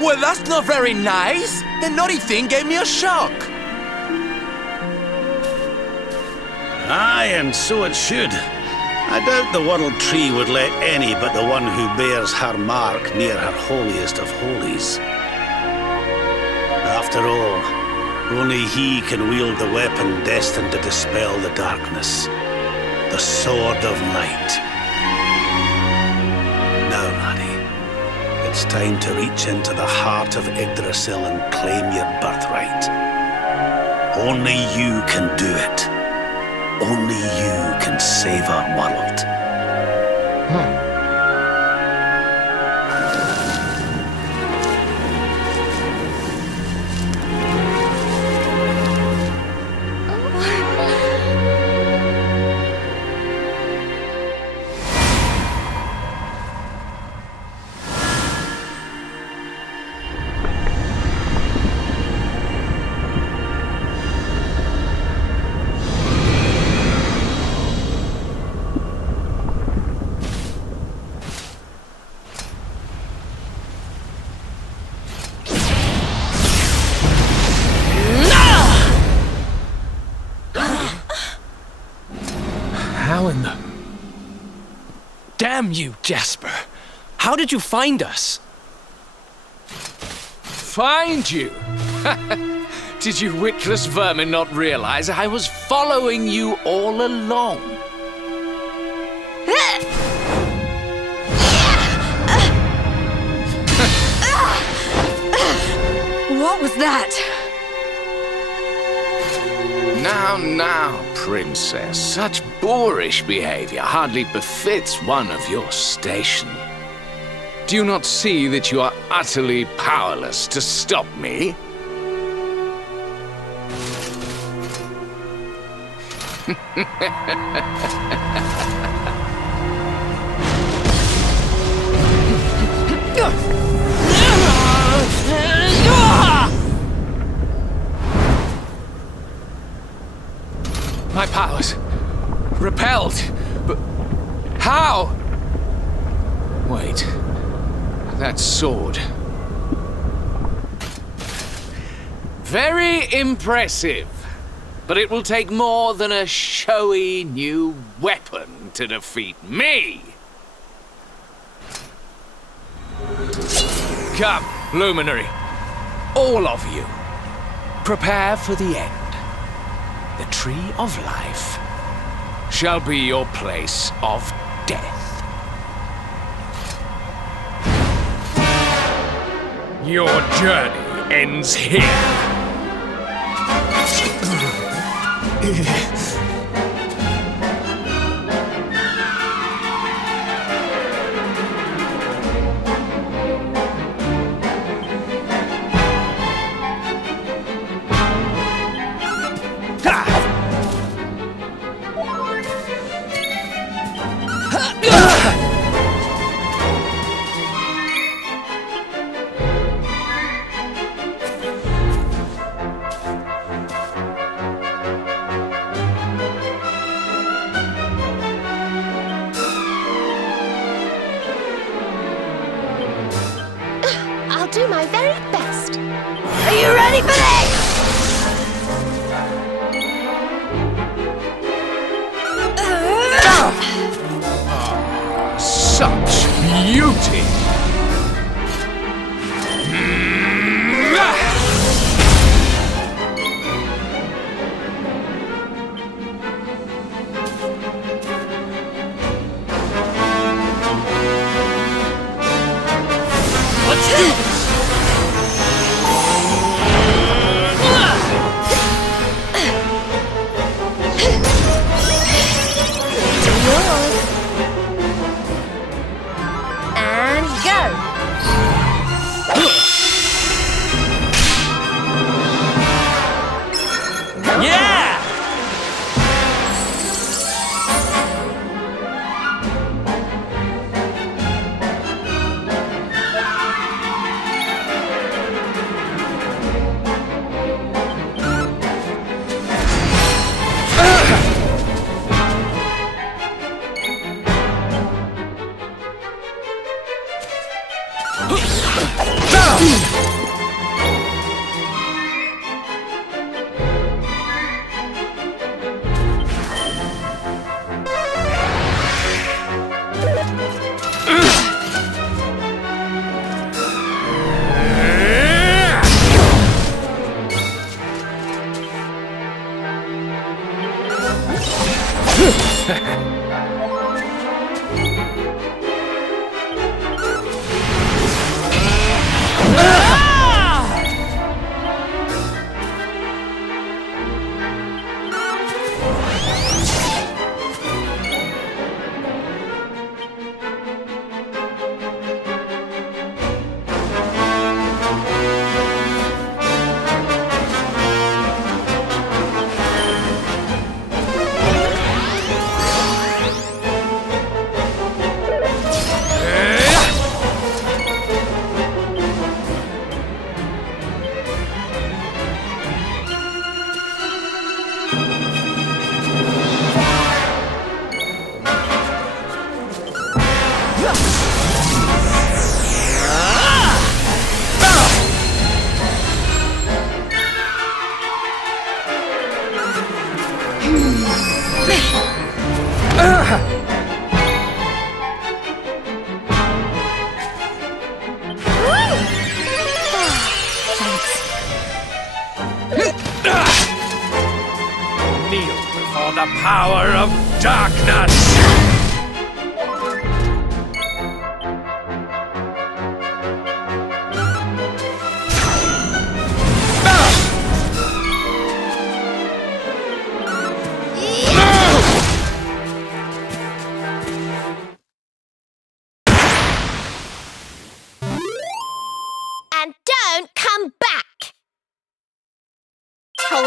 Well, that's not very nice. The naughty thing gave me a shock. Aye, and so it should. I doubt the World Tree would let any but the one who bears her mark near her holiest of holies. After all, only he can wield the weapon destined to dispel the darkness. The Sword of Light. Now, laddie, it's time to reach into the heart of Yggdrasil and claim your birthright. Only you can do it. Only you can save our world. How in the... Damn you, Jasper! How did you find us? Find you? Did you witless vermin not realize I was following you all along? What was that? Now, Princess. Such boorish behavior hardly befits one of your station. Do you not see that you are utterly powerless to stop me? My powers repelled. But how? Wait. That sword. Very impressive. But it will take more than a showy new weapon to defeat me. Come, Luminary. All of you. Prepare for the end. The Tree of Life shall be your place of death. Your journey ends here. I'll do my very best. Are you ready for this? Such beauty! Let's do this! And go. Yeah! Kneel before the power of darkness!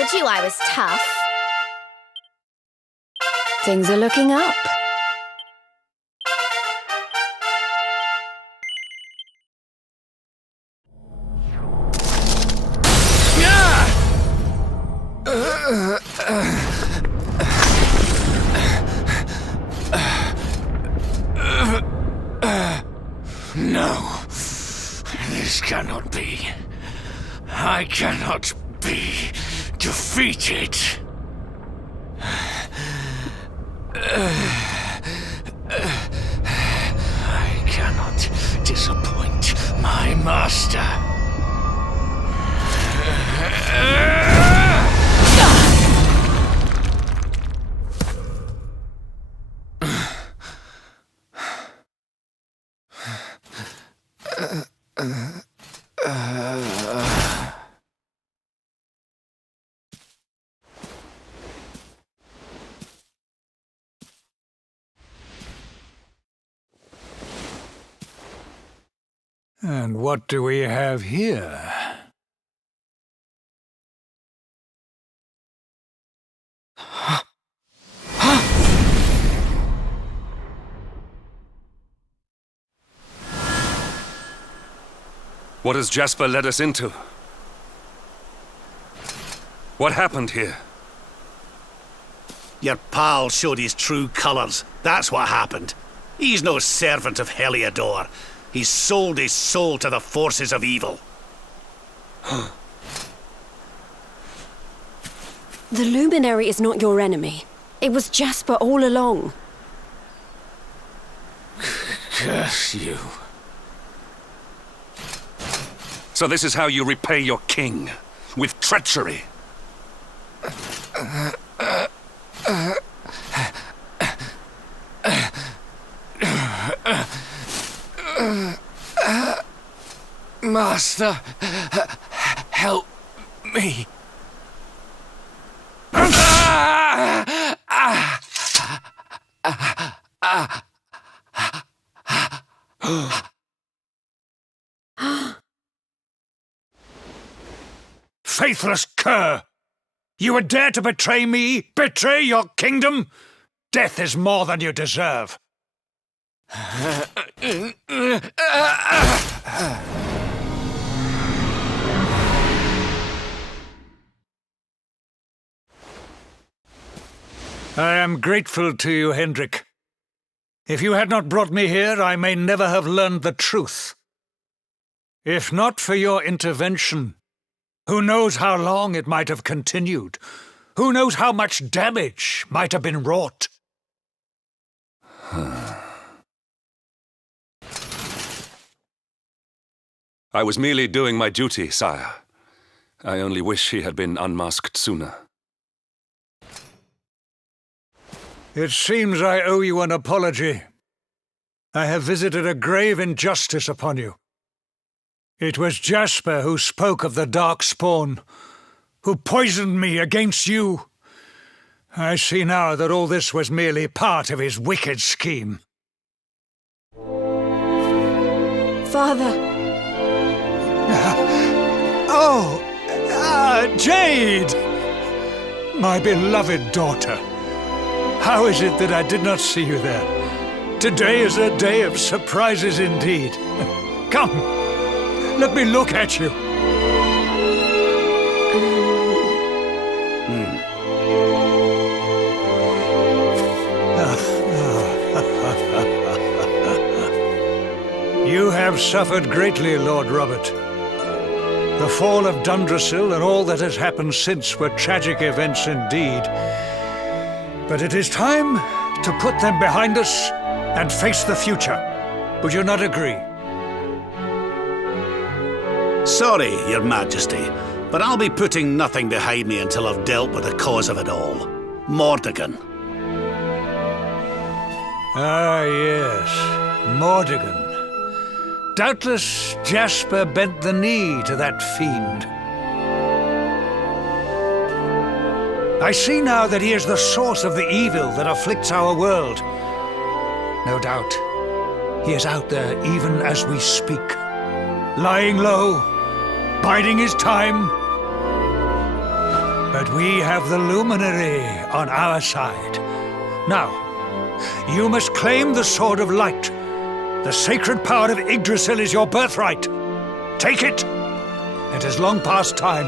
told you I was tough. Things are looking up. No, this cannot be. I cannot be defeated. I cannot disappoint my master. And what do we have here? What has Jasper led us into? What happened here? Your pal showed his true colours. That's what happened. He's no servant of Heliodor. He's sold his soul to the forces of evil. The Luminary is not your enemy. It was Jasper all along. Curse you. So this is how you repay your king? With treachery? Master, help me. Faithless cur! You would dare to betray me? Betray your kingdom? Death is more than you deserve. I am grateful to you, Hendrik. If you had not brought me here, I may never have learned the truth. If not for your intervention, who knows how long it might have continued? Who knows how much damage might have been wrought? I was merely doing my duty, sire. I only wish he had been unmasked sooner. It seems I owe you an apology. I have visited a grave injustice upon you. It was Jasper who spoke of the dark spawn, who poisoned me against you. I see now that all this was merely part of his wicked scheme. Father. Jade! My beloved daughter. How is it that I did not see you there? Today is a day of surprises indeed. Come, let me look at you. You have suffered greatly, Lord Robert. The fall of Dundrasil and all that has happened since were tragic events indeed. But it is time to put them behind us and face the future. Would you not agree? Sorry, Your Majesty, but I'll be putting nothing behind me until I've dealt with the cause of it all. Mordegon. Ah, yes. Mordegon. Doubtless Jasper bent the knee to that fiend. I see now that he is the source of the evil that afflicts our world. No doubt, he is out there even as we speak, lying low, biding his time. But we have the Luminary on our side. Now, you must claim the Sword of Light. The sacred power of Yggdrasil is your birthright. Take it! It is long past time.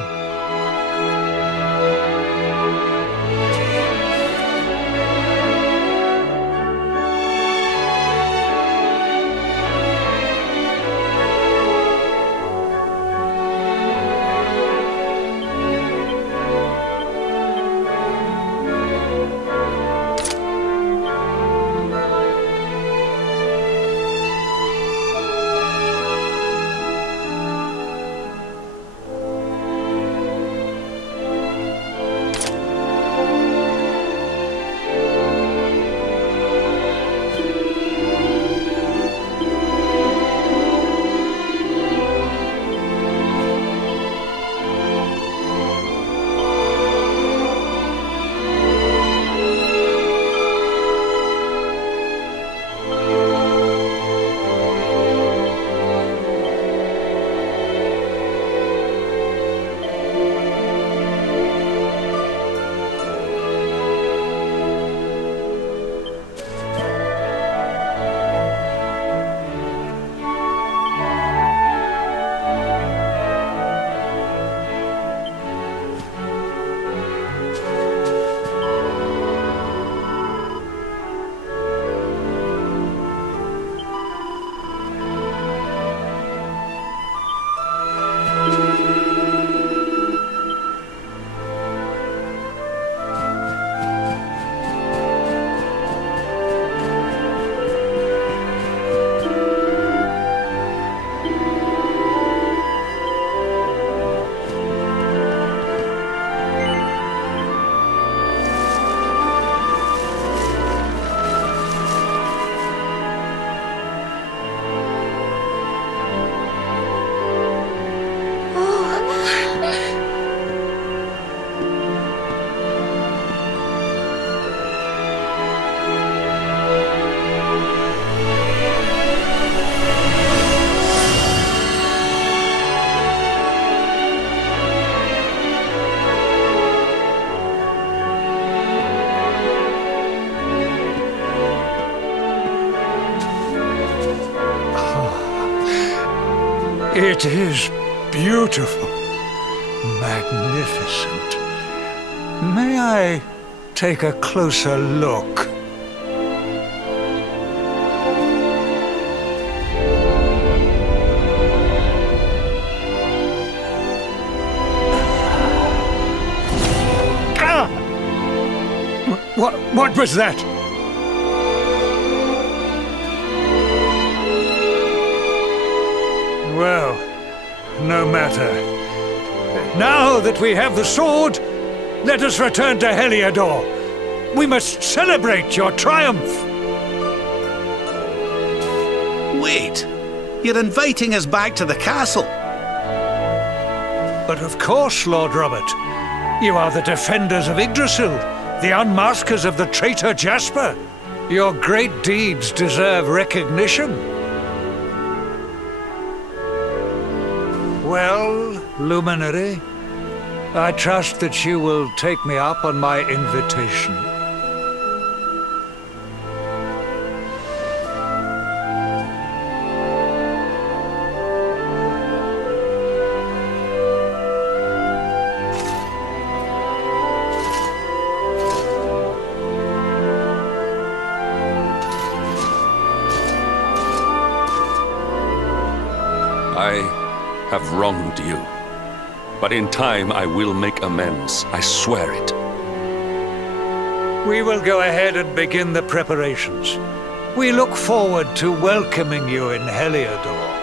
It is beautiful, magnificent. May I take a closer look? Ah! What was that? Well, no matter. Now that we have the sword, let us return to Heliodor. We must celebrate your triumph. Wait, you're inviting us back to the castle. But of course, Lord Robert. You are the defenders of Yggdrasil, the unmaskers of the traitor Jasper. Your great deeds deserve recognition. Well, Luminary, I trust that you will take me up on my invitation. I have wronged you. But in time I will make amends. I swear it. We will go ahead and begin the preparations. We look forward to welcoming you in Heliodor.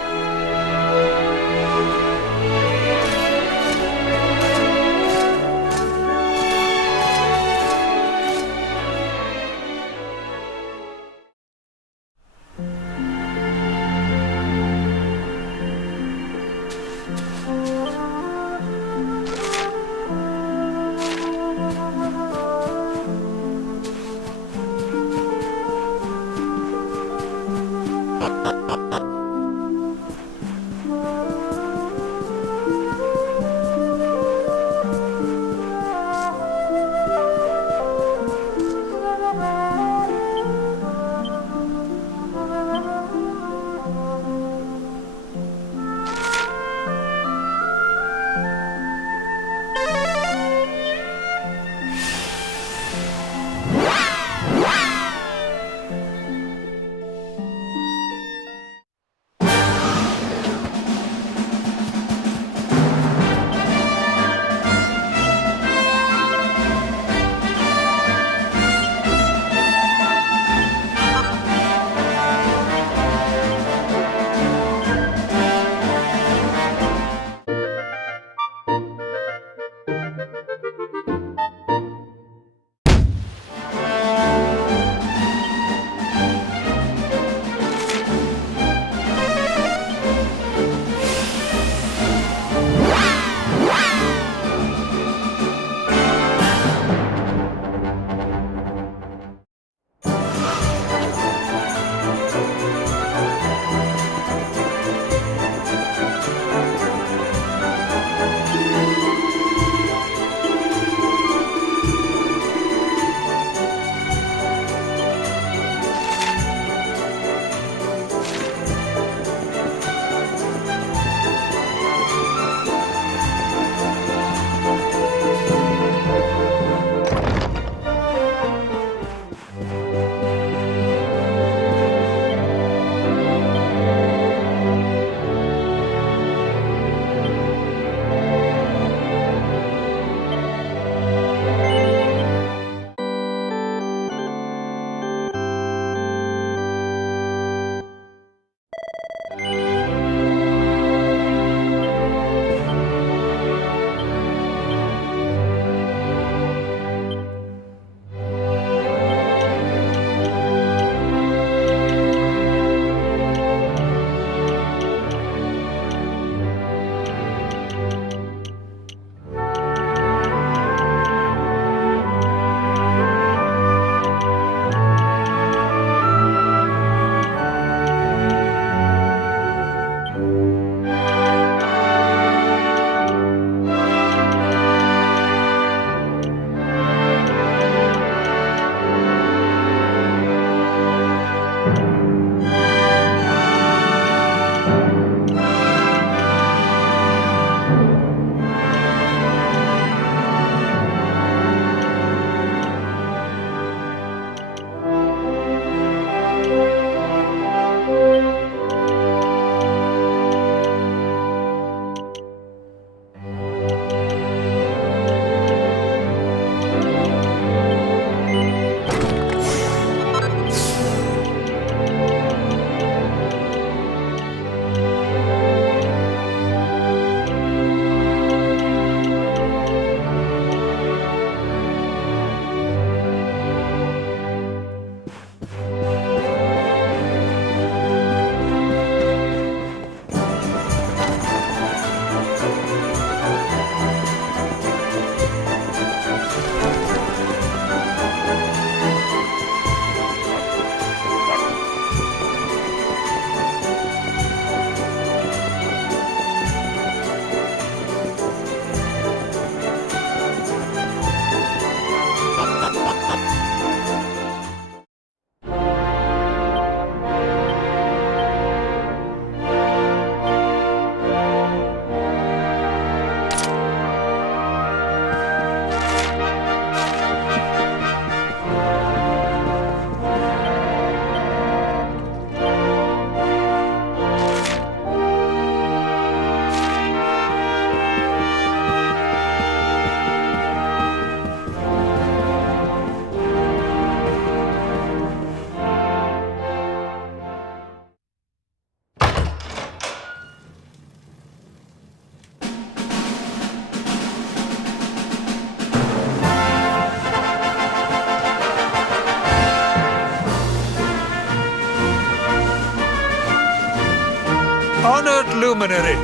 Honored Luminary,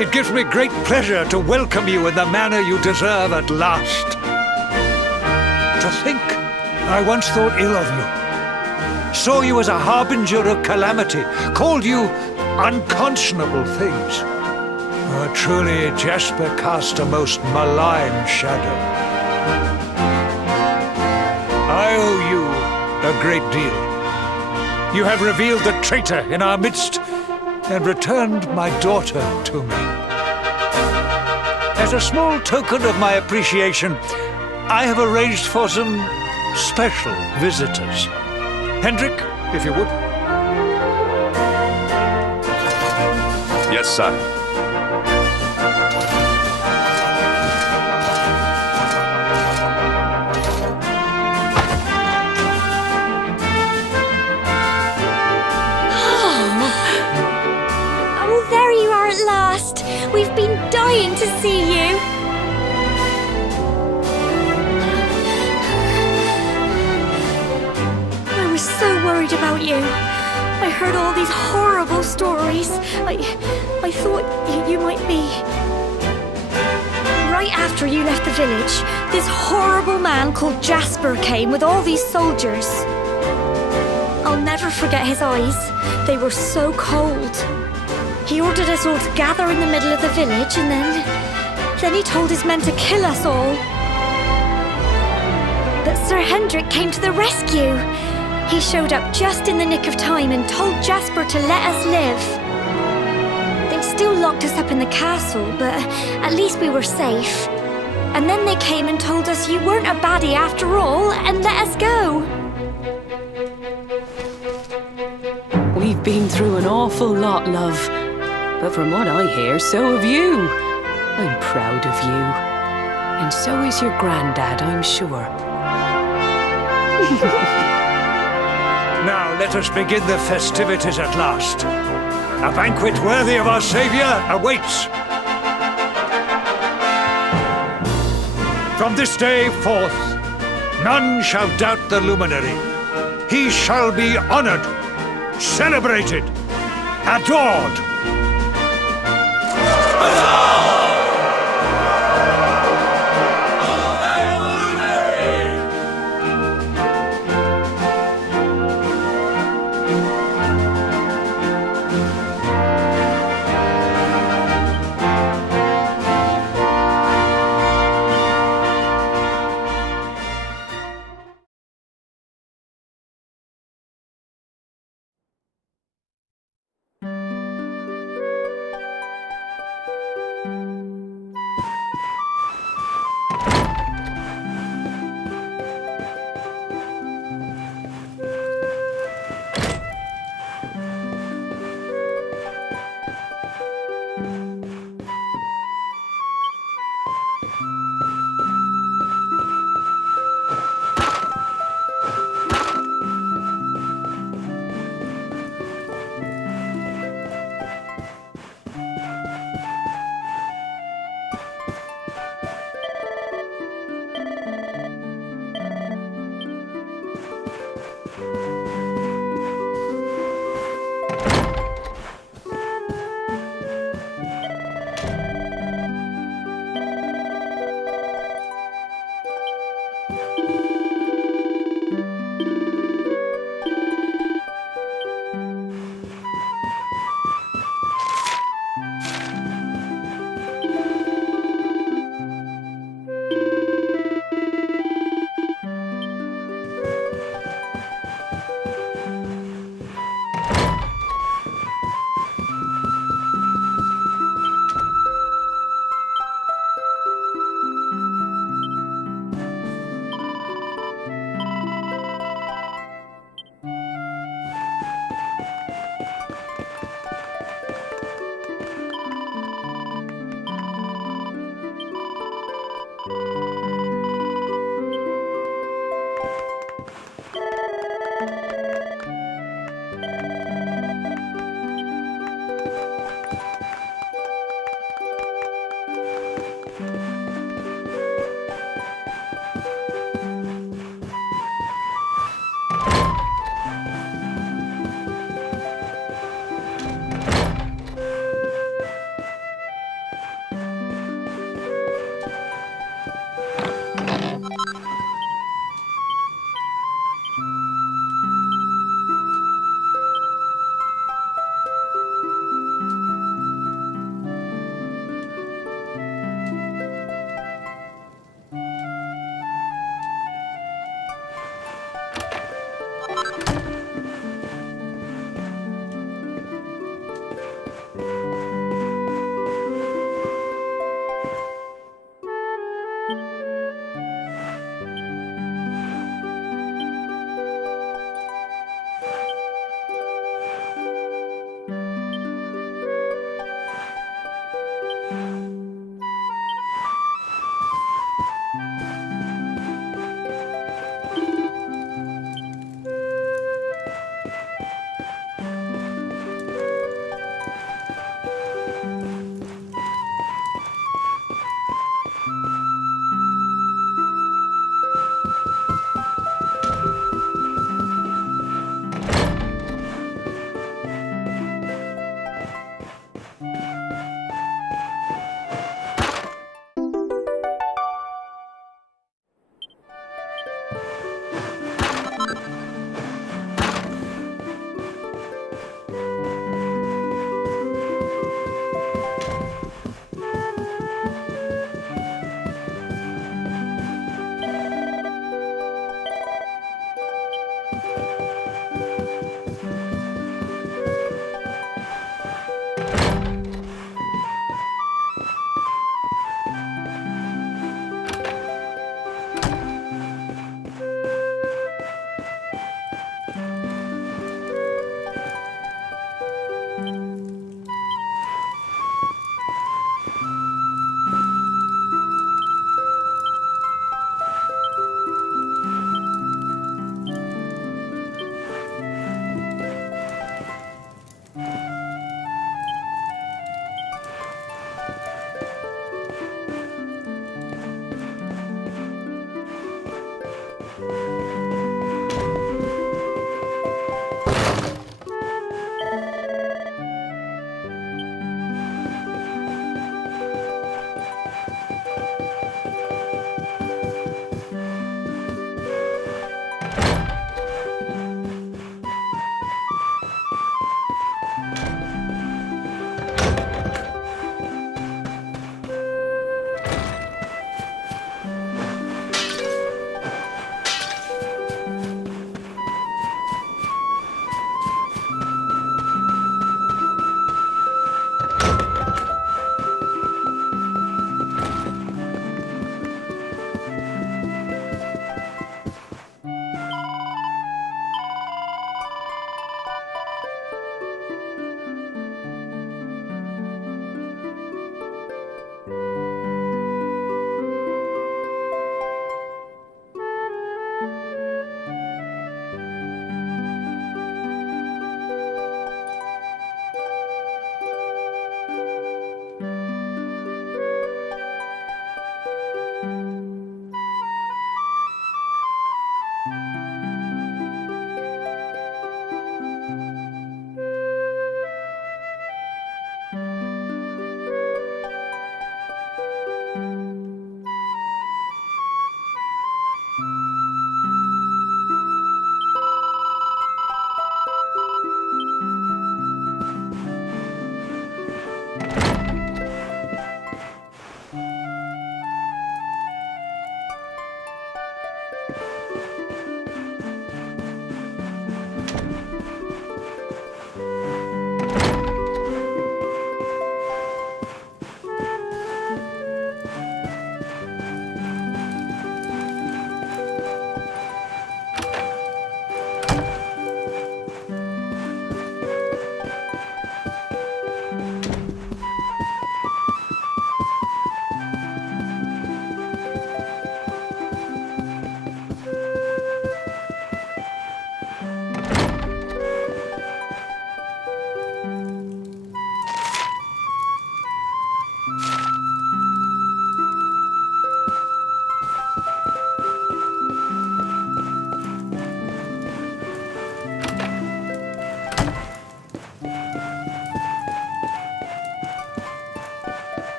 it gives me great pleasure to welcome you in the manner you deserve at last. To think, I once thought ill of you, saw you as a harbinger of calamity, called you unconscionable things. Truly, Jasper cast a most malign shadow. I owe you a great deal. You have revealed the traitor in our midst and returned my daughter to me. As a small token of my appreciation, I have arranged for some special visitors. Hendrik, if you would. Yes, sire. Oh, there you are at last. We've been dying to see you. I was so worried about you. I heard all these horrible stories. I thought you might be... Right after you left the village, this horrible man called Jasper came with all these soldiers. I'll never forget his eyes. They were so cold. He ordered us all to gather in the middle of the village and then he told his men to kill us all. But Sir Hendrik came to the rescue. He showed up just in the nick of time and told Jasper to let us live. They still locked us up in the castle, but at least we were safe. And then they came and told us you weren't a baddie after all and let us go. We've been through an awful lot, love. But from what I hear, so have you. I'm proud of you. And so is your granddad, I'm sure. Now let us begin the festivities at last. A banquet worthy of our Savior awaits. From this day forth, none shall doubt the luminary. He shall be honored, celebrated, adored.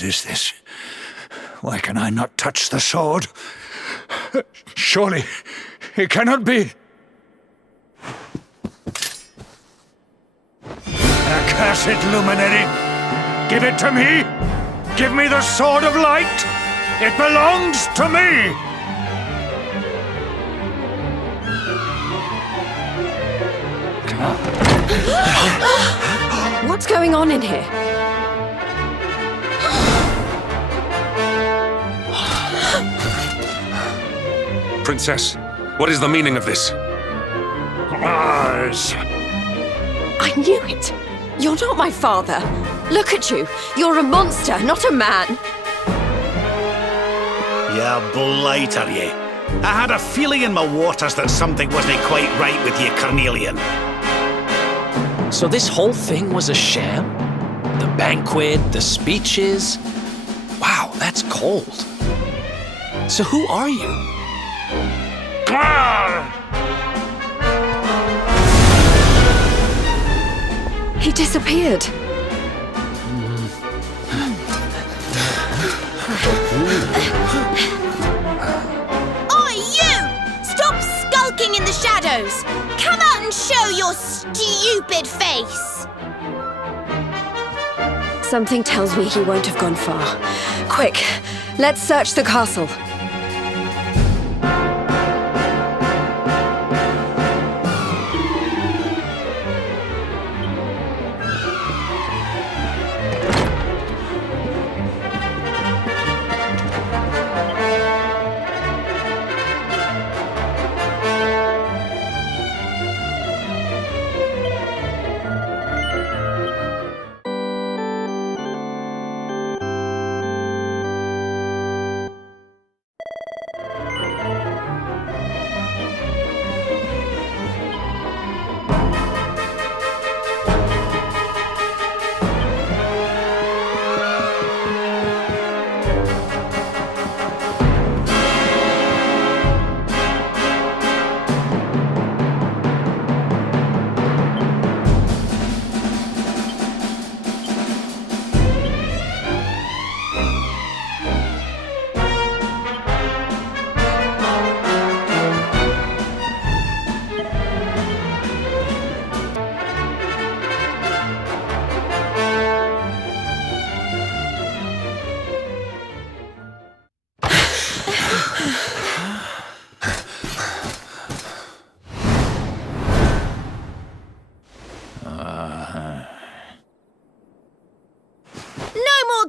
What is this? Why can I not touch the sword? Surely, it cannot be. Accursed luminary! Give it to me! Give me the sword of light! It belongs to me! What's going on in here? Princess, what is the meaning of this? Eyes! I knew it! You're not my father. Look at you. You're a monster, not a man. You blighter, ye. I had a feeling in my waters that something wasn't quite right with you, Carnelian. So this whole thing was a sham? The banquet, the speeches? Wow, that's cold. So who are you? He disappeared. Oi, you! Stop skulking in the shadows! Come out and show your stupid face! Something tells me he won't have gone far. Quick, let's search the castle.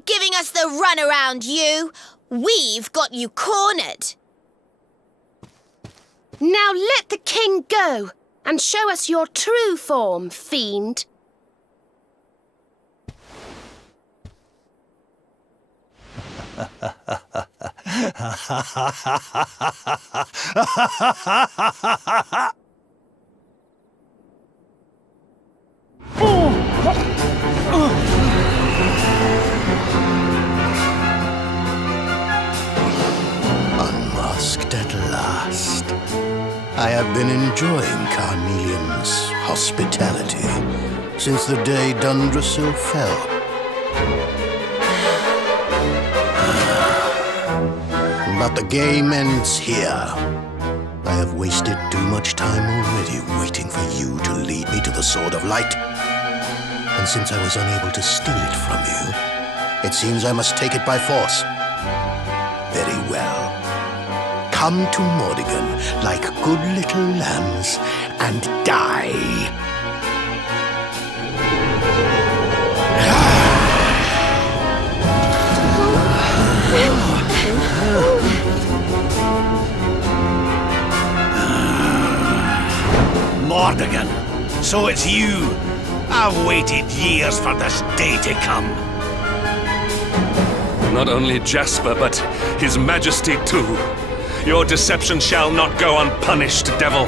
Giving us the runaround, you! We've got you cornered! Now let the king go and show us your true form, fiend. Unmasked at last. I have been enjoying Carnelian's hospitality since the day Dundrasil fell. But the game ends here. I have wasted too much time already waiting for you to lead me to the Sword of Light. And since I was unable to steal it from you, it seems I must take it by force. Very well. Come to Mordigan like good little lambs and die. Mordigan, so it's you. I've waited years for this day to come. Not only Jasper, but His Majesty too. Your deception shall not go unpunished, devil.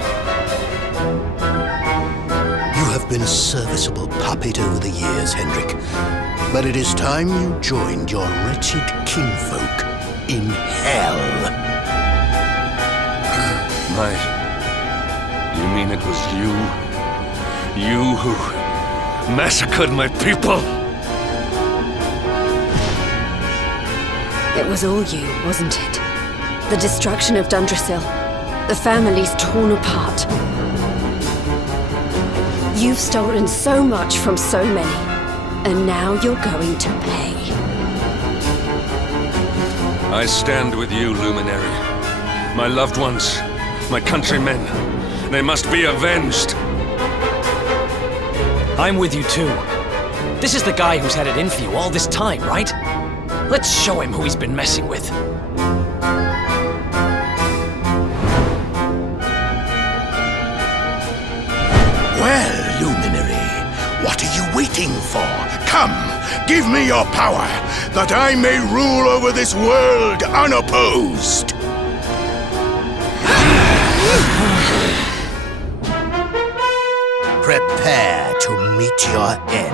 You have been a serviceable puppet over the years, Hendrik. But it is time you joined your wretched kinfolk in hell. You mean it was you? You who massacred my people? It was all you, wasn't it? The destruction of Dundrasil. The families torn apart. You've stolen so much from so many, and now you're going to pay. I stand with you, Luminary. My loved ones, my countrymen, they must be avenged. I'm with you too. This is the guy who's had it in for you all this time, right? Let's show him who he's been messing with. Well, Luminary, what are you waiting for? Come, give me your power, that I may rule over this world unopposed. Prepare to meet your end.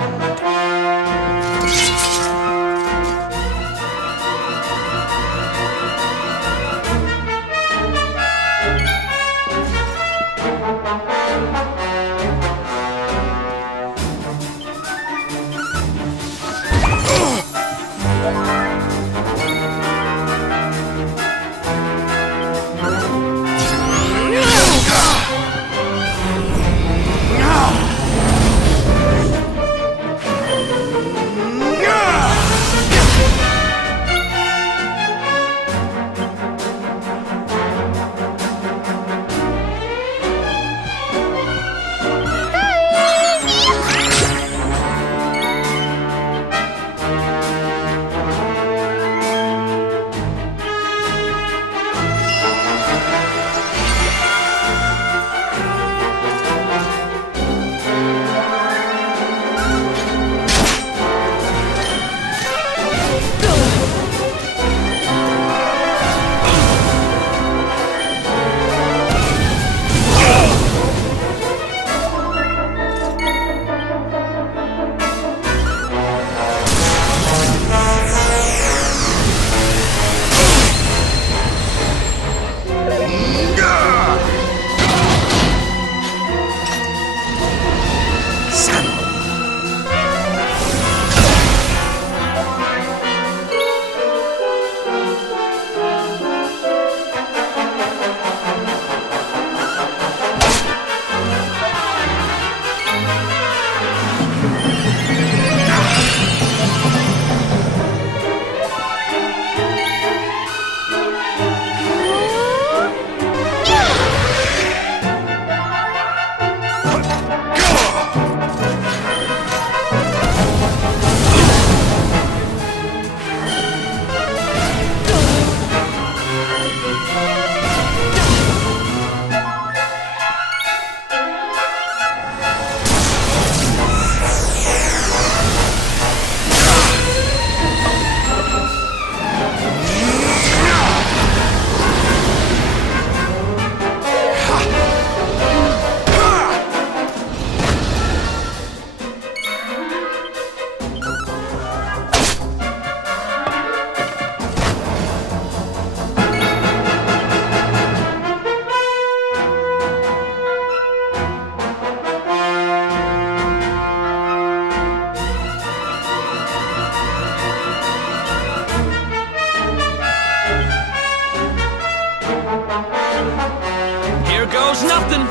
Nothing.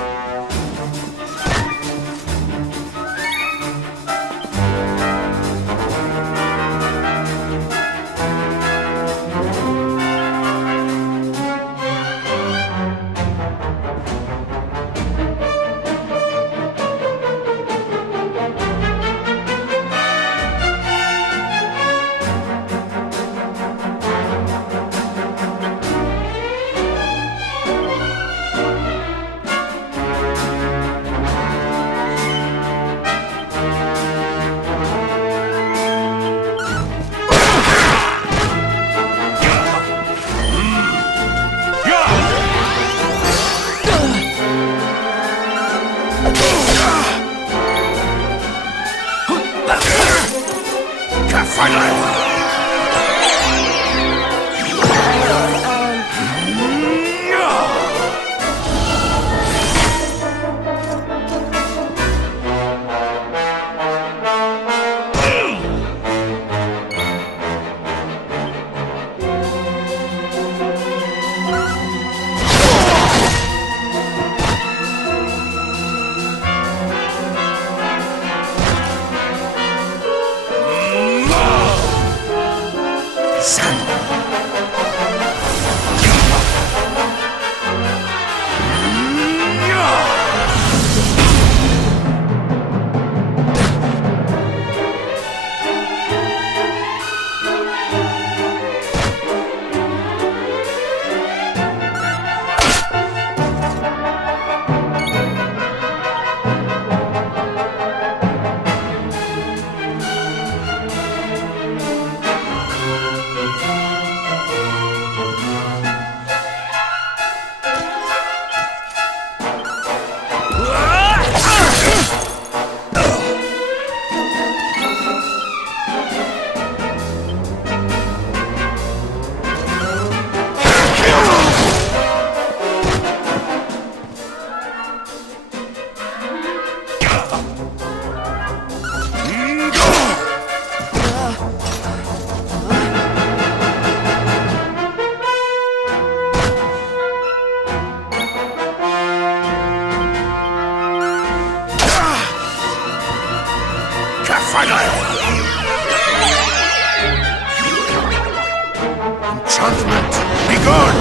final! Enchantment, begone!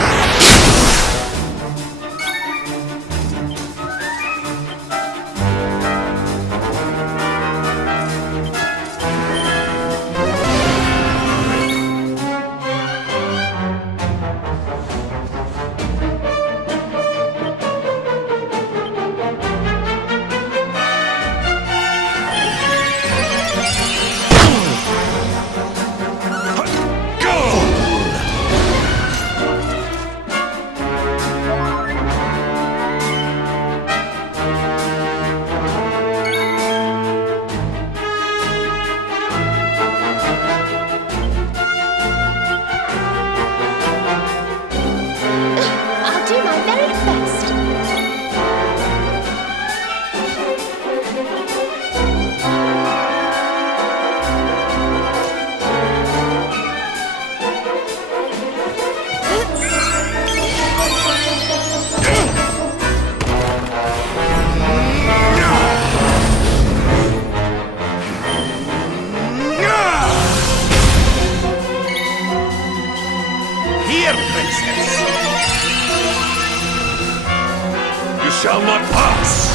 I'll do my very best. Here, princess! You shall not pass!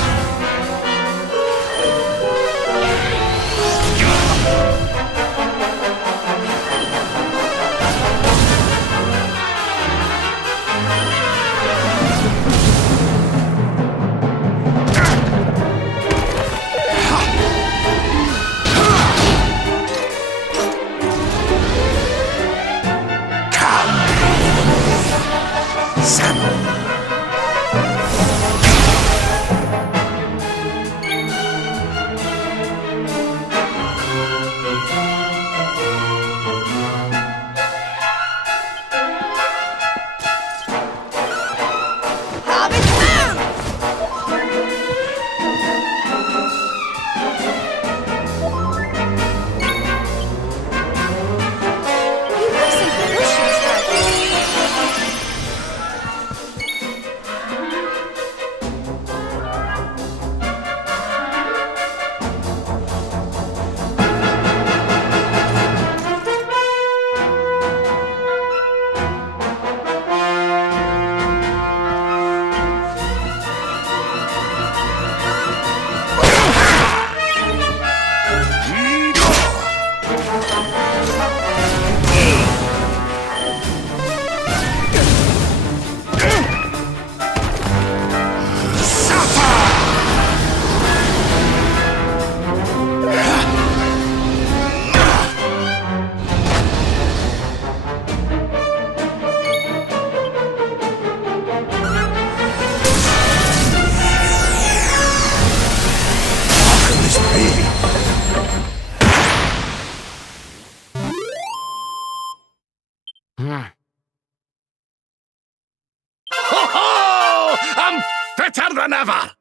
Ho-ho! I'm fitter than ever!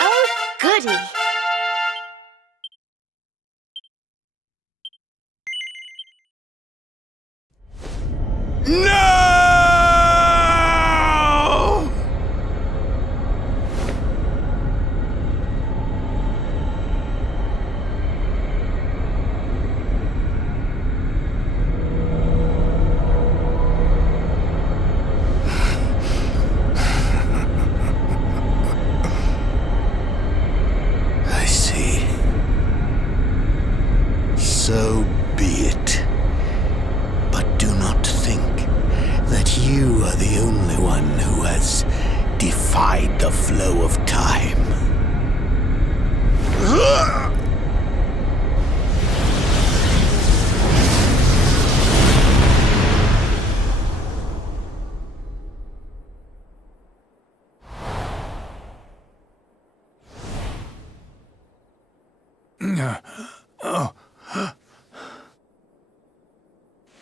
Oh, goody. No! I see. So be it. But do not think that you are the only one who has defied the flow of time.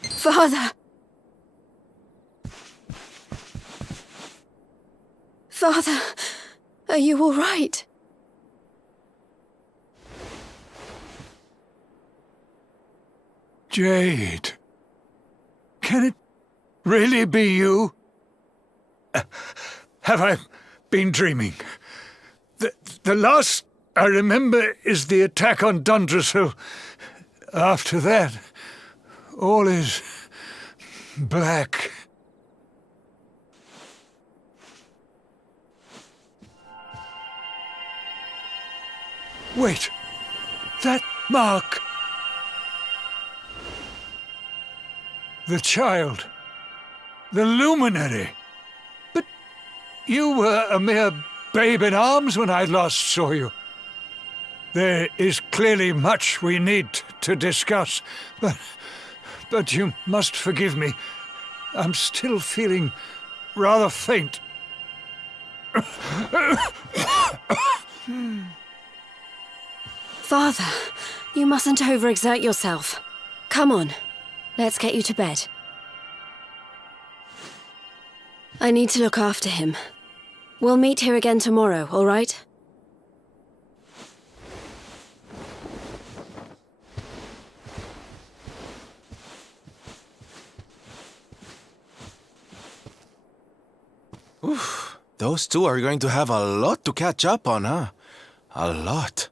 Father! Father, are you all right? Jade. Can it really be you? Have I been dreaming? The last I remember is the attack on Dundrasil. After that, all is black. Wait, that mark. The child. The luminary. But you were a mere babe in arms when I last saw you. There is clearly much we need to discuss, but you must forgive me. I'm still feeling rather faint. Father, you mustn't overexert yourself. Come on, let's get you to bed. I need to look after him. We'll meet here again tomorrow, all right? Oof, those two are going to have a lot to catch up on, huh? A lot.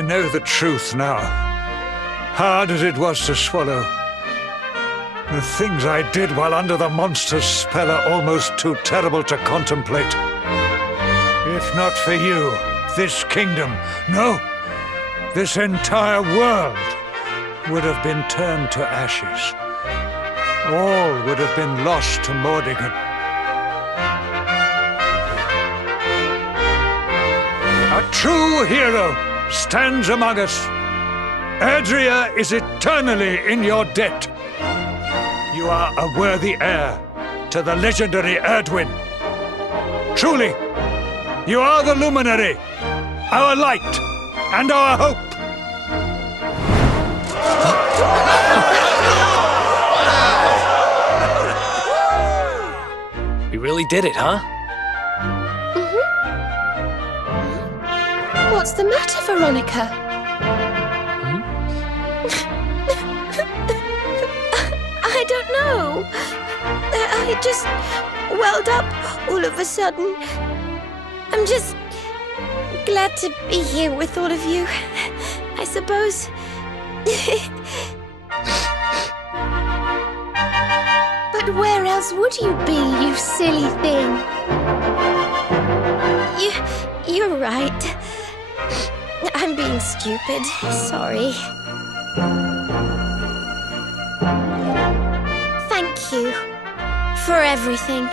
I know the truth now, hard as it was to swallow. The things I did while under the monster's spell are almost too terrible to contemplate. If not for you, this kingdom, no, this entire world would have been turned to ashes. All would have been lost to Mordigan. A true hero stands among us. Adria is eternally in your debt. You are a worthy heir to the legendary Erdwin. Truly, you are the luminary, our light, and our hope. We really did it, huh? What's the matter, Veronica? I don't know. I just welled up all of a sudden. I'm just glad to be here with all of you, I suppose. But where else would you be, you silly thing? You're right. I'm being stupid. Sorry. Thank you for everything.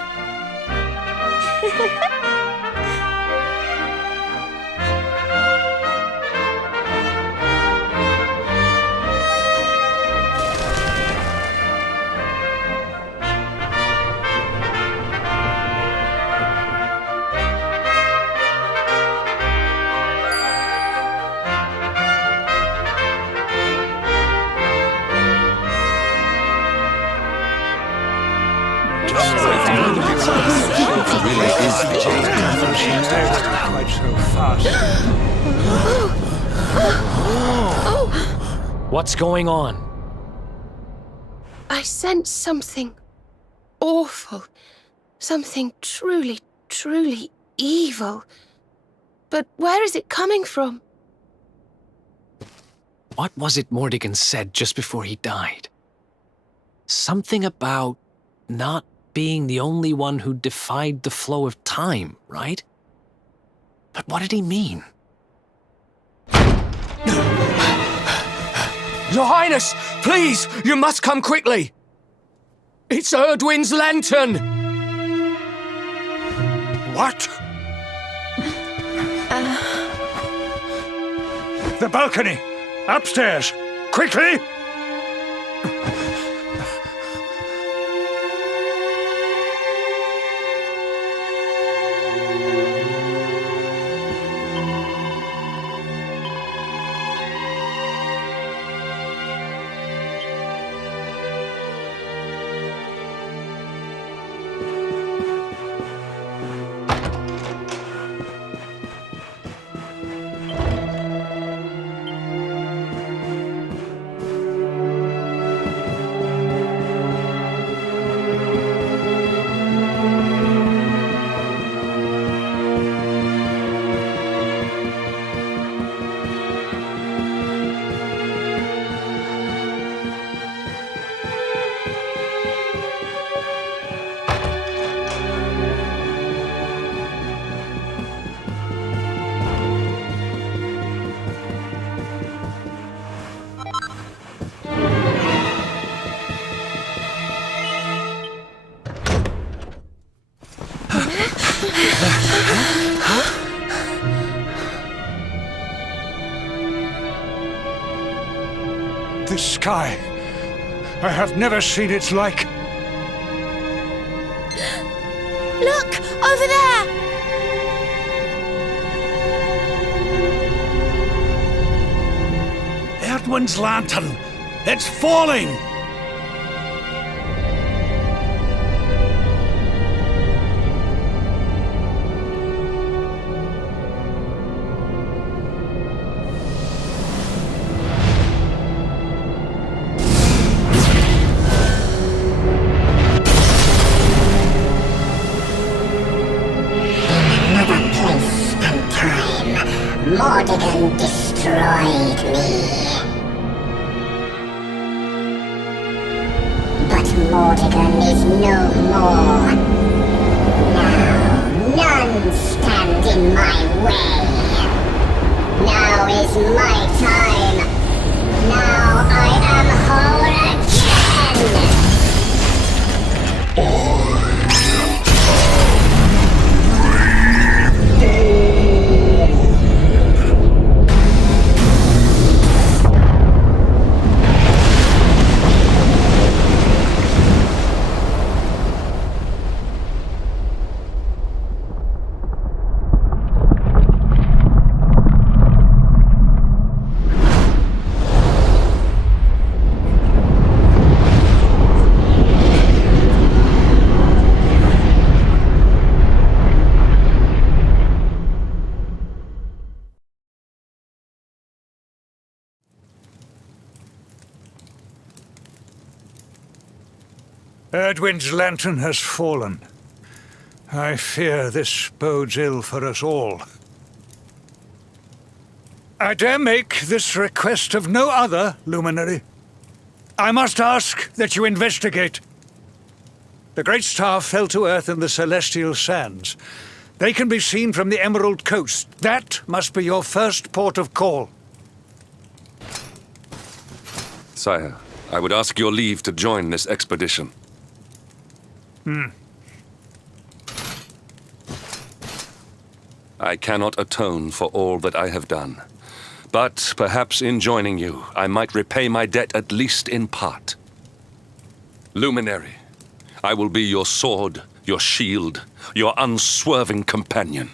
What's going on? I sense something awful. Something truly, truly evil. But where is it coming from? What was it Mordigan said just before he died? Something about not being the only one who defied the flow of time, right? But what did he mean? Your Highness, please, you must come quickly. It's Erdwin's lantern. What? The balcony! Upstairs! Quickly! This sky, I have never seen its like. Look! Over there! Erdwin's lantern! It's falling! Mordigan destroyed me. But Mordigan is no more. Now, none stand in my way. Now is my time. Now I am whole again. Erdwin's lantern has fallen. I fear this bodes ill for us all. I dare make this request of no other, Luminary. I must ask that you investigate. The Great Star fell to Earth in the Celestial Sands. They can be seen from the Emerald Coast. That must be your first port of call. Sire, I would ask your leave to join this expedition. I cannot atone for all that I have done. But perhaps in joining you, I might repay my debt at least in part. Luminary, I will be your sword, your shield, your unswerving companion.